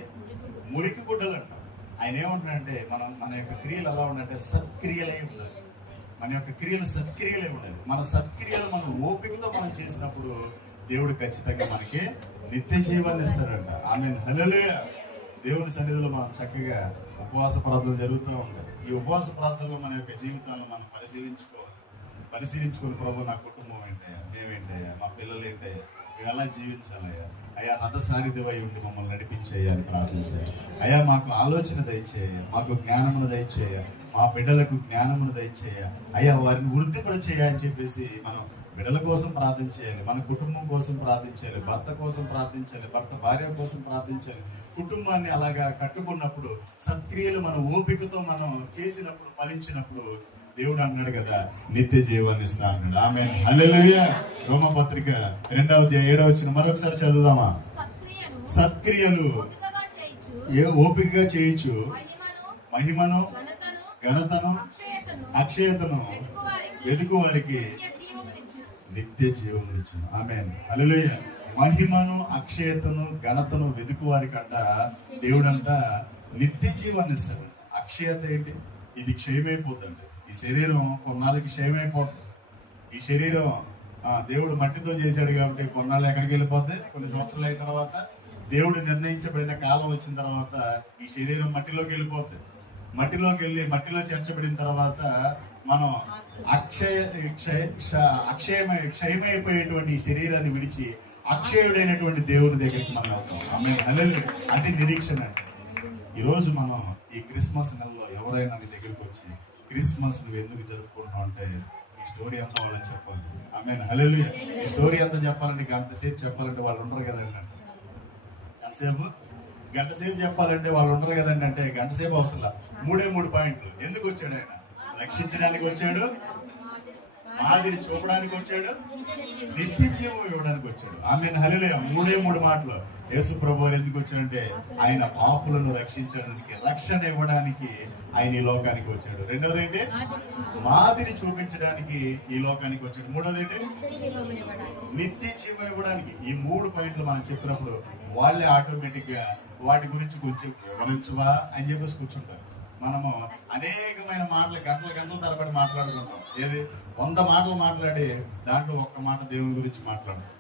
మురికి గుడ్డలు అంట. ఆయన ఏమంటాడంటే, మన యొక్క క్రియలు ఎలా ఉండాలంటే సత్క్రియలే ఉండాలి. మన యొక్క క్రియలు సత్క్రియలే ఉండాలి. మన సత్క్రియలు మనం ఓపికతో మనం చేసినప్పుడు దేవుడు ఖచ్చితంగా మనకి నిత్య జీవాన్ని ఇస్తాడంట. ఆమేన్, హల్లెలూయా. దేవుని సన్నిధిలో మనం చక్కగా ఉపవాస ప్రార్థనలు జరుగుతూ ఉంటాయి. ఈ ఉపవాస ప్రార్థనలో మన యొక్క జీవితాలను మనం పరిశీలించుకొని ప్రభు, నా కుటుంబం ఏంటయ్యా, మేమేంటయ్యా, మా పిల్లలు ఏంటయ్యా, మేము ఎలా జీవించాలయ్యా, అయ్యా రథ సారథివై ఉండి మమ్మల్ని నడిపించేయ్యా అని ప్రార్థించాలి. అయ్యా మాకు ఆలోచన దయచేయ, మాకు జ్ఞానమును దయచేయ, మా బిడ్డలకు జ్ఞానమును దయచేయ, అయ్యా వారిని వృద్ధిపరిచేయ అని చెప్పేసి మనం బిడ్డల కోసం ప్రార్థన చేయాలి, మన కుటుంబం కోసం ప్రార్థించాలి, భర్త కోసం ప్రార్థించాలి, భర్త భార్య కోసం ప్రార్థించాలి. కుటుంబాన్ని అలాగా కట్టుకున్నప్పుడు, సత్క్రియలు మన ఓపికతో మనం చేసినప్పుడు, ఫలించినప్పుడు దేవుడు అన్నాడు కదా, నిత్య జీవాన్ని ఇస్తా అన్నాడు. ఆమేన్, హల్లెలూయా. రోమపత్రిక 2వ అధ్యాయం 7వ వచనం మరొకసారి చదువుదామా? సత్క్రియలు ఓపికగా చేయొచ్చు, మహిమను ఘనతను అక్షయతను వెతుకు వారికి నిత్య జీవం ఇచ్చు. ఆమేన్, హల్లెలూయా. మహిమను అక్షయతను ఘనతను వెతుకు వారికి అంట దేవుడంట నిత్య జీవాన్ని ఇస్తాడు. అక్షయత ఏంటి? ఇది క్షయమైపోతుంది. ఈ శరీరం కొన్నాళ్ళకి క్షయమైపోతుంది. ఈ శరీరం దేవుడు మట్టితో చేశాడు కాబట్టి కొన్నాళ్ళు ఎక్కడికి వెళ్ళిపోతే, కొన్ని సంవత్సరాలు అయిన తర్వాత దేవుడు నిర్ణయించబడిన కాలం వచ్చిన తర్వాత ఈ శరీరం మట్టిలోకి వెళ్ళిపోతుంది. మట్టిలోకి వెళ్ళి మట్టిలో చేర్చబడిన తర్వాత మనం క్షయమైపోయేటువంటి ఈ శరీరాన్ని విడిచి అక్షయుడైనటువంటి దేవుని దగ్గరికి మనం వెళ్తాం. ఆమేన్, హల్లెలూయా. అది నిరీక్షణ. ఈ రోజు మనం ఈ క్రిస్మస్ నెలలో ఎవరైనా నీ దగ్గరికి వచ్చి క్రిస్మస్ నువ్వు ఎందుకు జరుపుకుంటావు అంటే ఈ స్టోరీ అంతా వాళ్ళని చెప్పాలి. ఆమేన్, హల్లెలూయా. ఈ స్టోరీ అంతా చెప్పాలంటే గంట సేపు చెప్పాలంటే వాళ్ళు ఉండరు కదండి. గంట సేపు చెప్పాలంటే వాళ్ళు ఉండరు కదండి. అంటే గంట సేపు అవసరం. 3 పాయింట్లు. ఎందుకు వచ్చాడు ఆయన? రక్షించడానికి వచ్చాడు, మాదిరి చూపడానికి వచ్చాడు, నిత్య జీవం ఇవ్వడానికి వచ్చాడు. ఆమేన్, హల్లెలూయా. 3 మాటలు. యేసు ప్రభువు ఎందుకు వచ్చాడంటే ఆయన పాపులను రక్షించడానికి, రక్షణ ఇవ్వడానికి ఆయన ఈ లోకానికి వచ్చాడు. రెండోది ఏంటి? మాదిరి చూపించడానికి ఈ లోకానికి వచ్చాడు. మూడోది ఏంటి? నిత్య జీవం ఇవ్వడానికి. ఈ 3 పాయింట్లు మనం చెప్పినప్పుడు వాళ్ళే ఆటోమేటిక్ గా వాటి గురించి కొంచెం వివరించవా అని చెప్పేసి కూర్చుంటారు. మనము అనేకమైన మాటలు గంటల తరబడి మాట్లాడుకుంటాం. ఏది 100 మాటలు మాట్లాడి దాంట్లో 1 మాట దేవుని గురించి మాట్లాడతాం.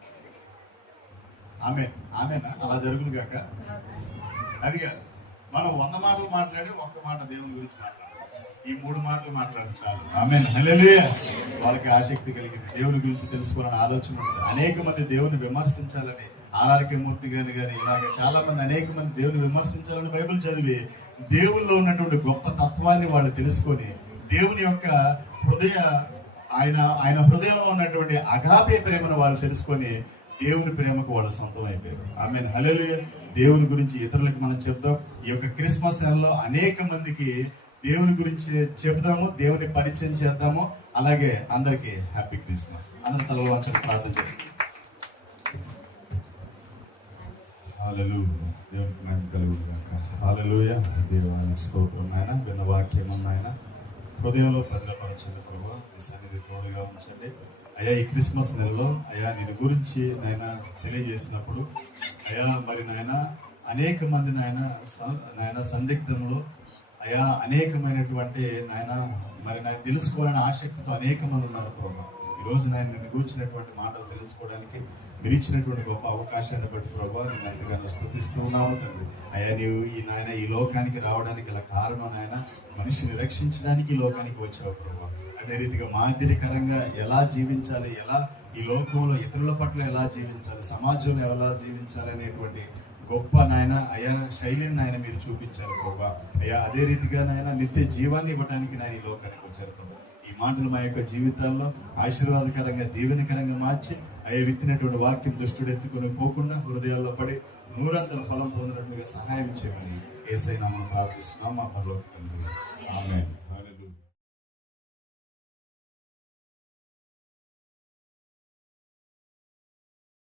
ఆమెనా అలా జరుగును కాక. అది కాదు, మనం 100 మాటలు మాట్లాడి 1 మాట దేవుని గురించి మాట్లాడతాం. ఈ 3 మాటలు మాట్లాడి చాలు. ఆమేన్, హల్లెలూయా. వాళ్ళకి ఆసక్తి కలిగింది, దేవుని గురించి తెలుసుకోవాలని ఆలోచన ఉంటుంది. అనేక మంది దేవుని విమర్శించాలని, ఆర్ఆర్కే మూర్తి గాని ఇలాగ చాలా మంది అనేక మంది దేవుని విమర్శించాలని బైబిల్ చదివి దేవుల్లో ఉన్నటువంటి గొప్ప తత్వాన్ని వాళ్ళు తెలుసుకొని దేవుని యొక్క ఆయన హృదయంలో ఉన్నటువంటి అగాపే ప్రేమను వాళ్ళు తెలుసుకొని దేవుని ప్రేమకు వాళ్ళు సొంతం అయిపోయారు. ఆమేన్, హల్లెలూయా. దేవుని గురించి ఇతరులకు మనం చెప్దాం. ఈ యొక్క క్రిస్మస్ నెలలో అనేక మందికి దేవుని గురించి చెబుదాము, దేవుని పరిచయం చేద్దాము. అలాగే అందరికీ హ్యాపీ క్రిస్మస్. అందరి తలలో వంచని ప్రార్థన చేసుకుంటాం. హల్లెలూయా. దేవునికి మహిమ కలుగును గాక. హల్లెలూయా. దేవానికి స్తోత్రం నాయన. విన్న వాక్యం నాయన హృదయంలో భద్రపరచండి ప్రభువా. మీ సన్నిధి తోడుగా ఉంచండి అయ్యా. ఈ క్రిస్మస్ నెలలో అయ్యా నేను గురించి నాయన తెలియజేసినప్పుడు అయ్యా మరి నాయన అనేక మంది నాయన సందిగ్ధంలో అయ్యా అనేకమైనటువంటి నాయన మరి నాకు తెలుసుకోవాలని ఆసక్తితో అనేక మంది ఉన్నారు ప్రభావ. ఈరోజు నేను కూర్చున్నటువంటి మాటలు తెలుసుకోవడానికి మీరు ఇచ్చినటువంటి గొప్ప అవకాశాన్ని బట్టి ప్రభావ నేను ఎంతగానో స్తుతిస్తూ ఉన్నావు తండ్రి. అయ్యా నీవు ఈ లోకానికి రావడానికి గల కారణం నాయన మనిషిని రక్షించడానికి ఈ లోకానికి వచ్చావు ప్రభావ. అదే రీతిగా మాదిరికరంగా ఎలా జీవించాలి, ఎలా ఈ లోకంలో ఇతరుల పట్ల ఎలా జీవించాలి, సమాజంలో ఎలా జీవించాలి అనేటువంటి గొప్ప నాయన అయ్యా శైలిని నాయన మీరు చూపించారు ప్రభావ. అయ్యా అదే రీతిగా నాయన నిత్య జీవాన్ని ఇవ్వడానికి నాయన ఈ లోకానికి వచ్చారు ప్రభావ. ఈ మాటలు మా యొక్క జీవితాల్లో ఆశీర్వాదకరంగా దీవెనకరంగా మార్చి అయ్యా విత్తినటువంటి వాక్యం దుష్టుడు ఎత్తుకొని పోకుండా హృదయాల్లో పడి 100 ఫలం పొందినట్లుగా సహాయం చేయమని యేసయ్య నామమున ప్రార్థిస్తున్నాం మా పరలోక తండ్రి.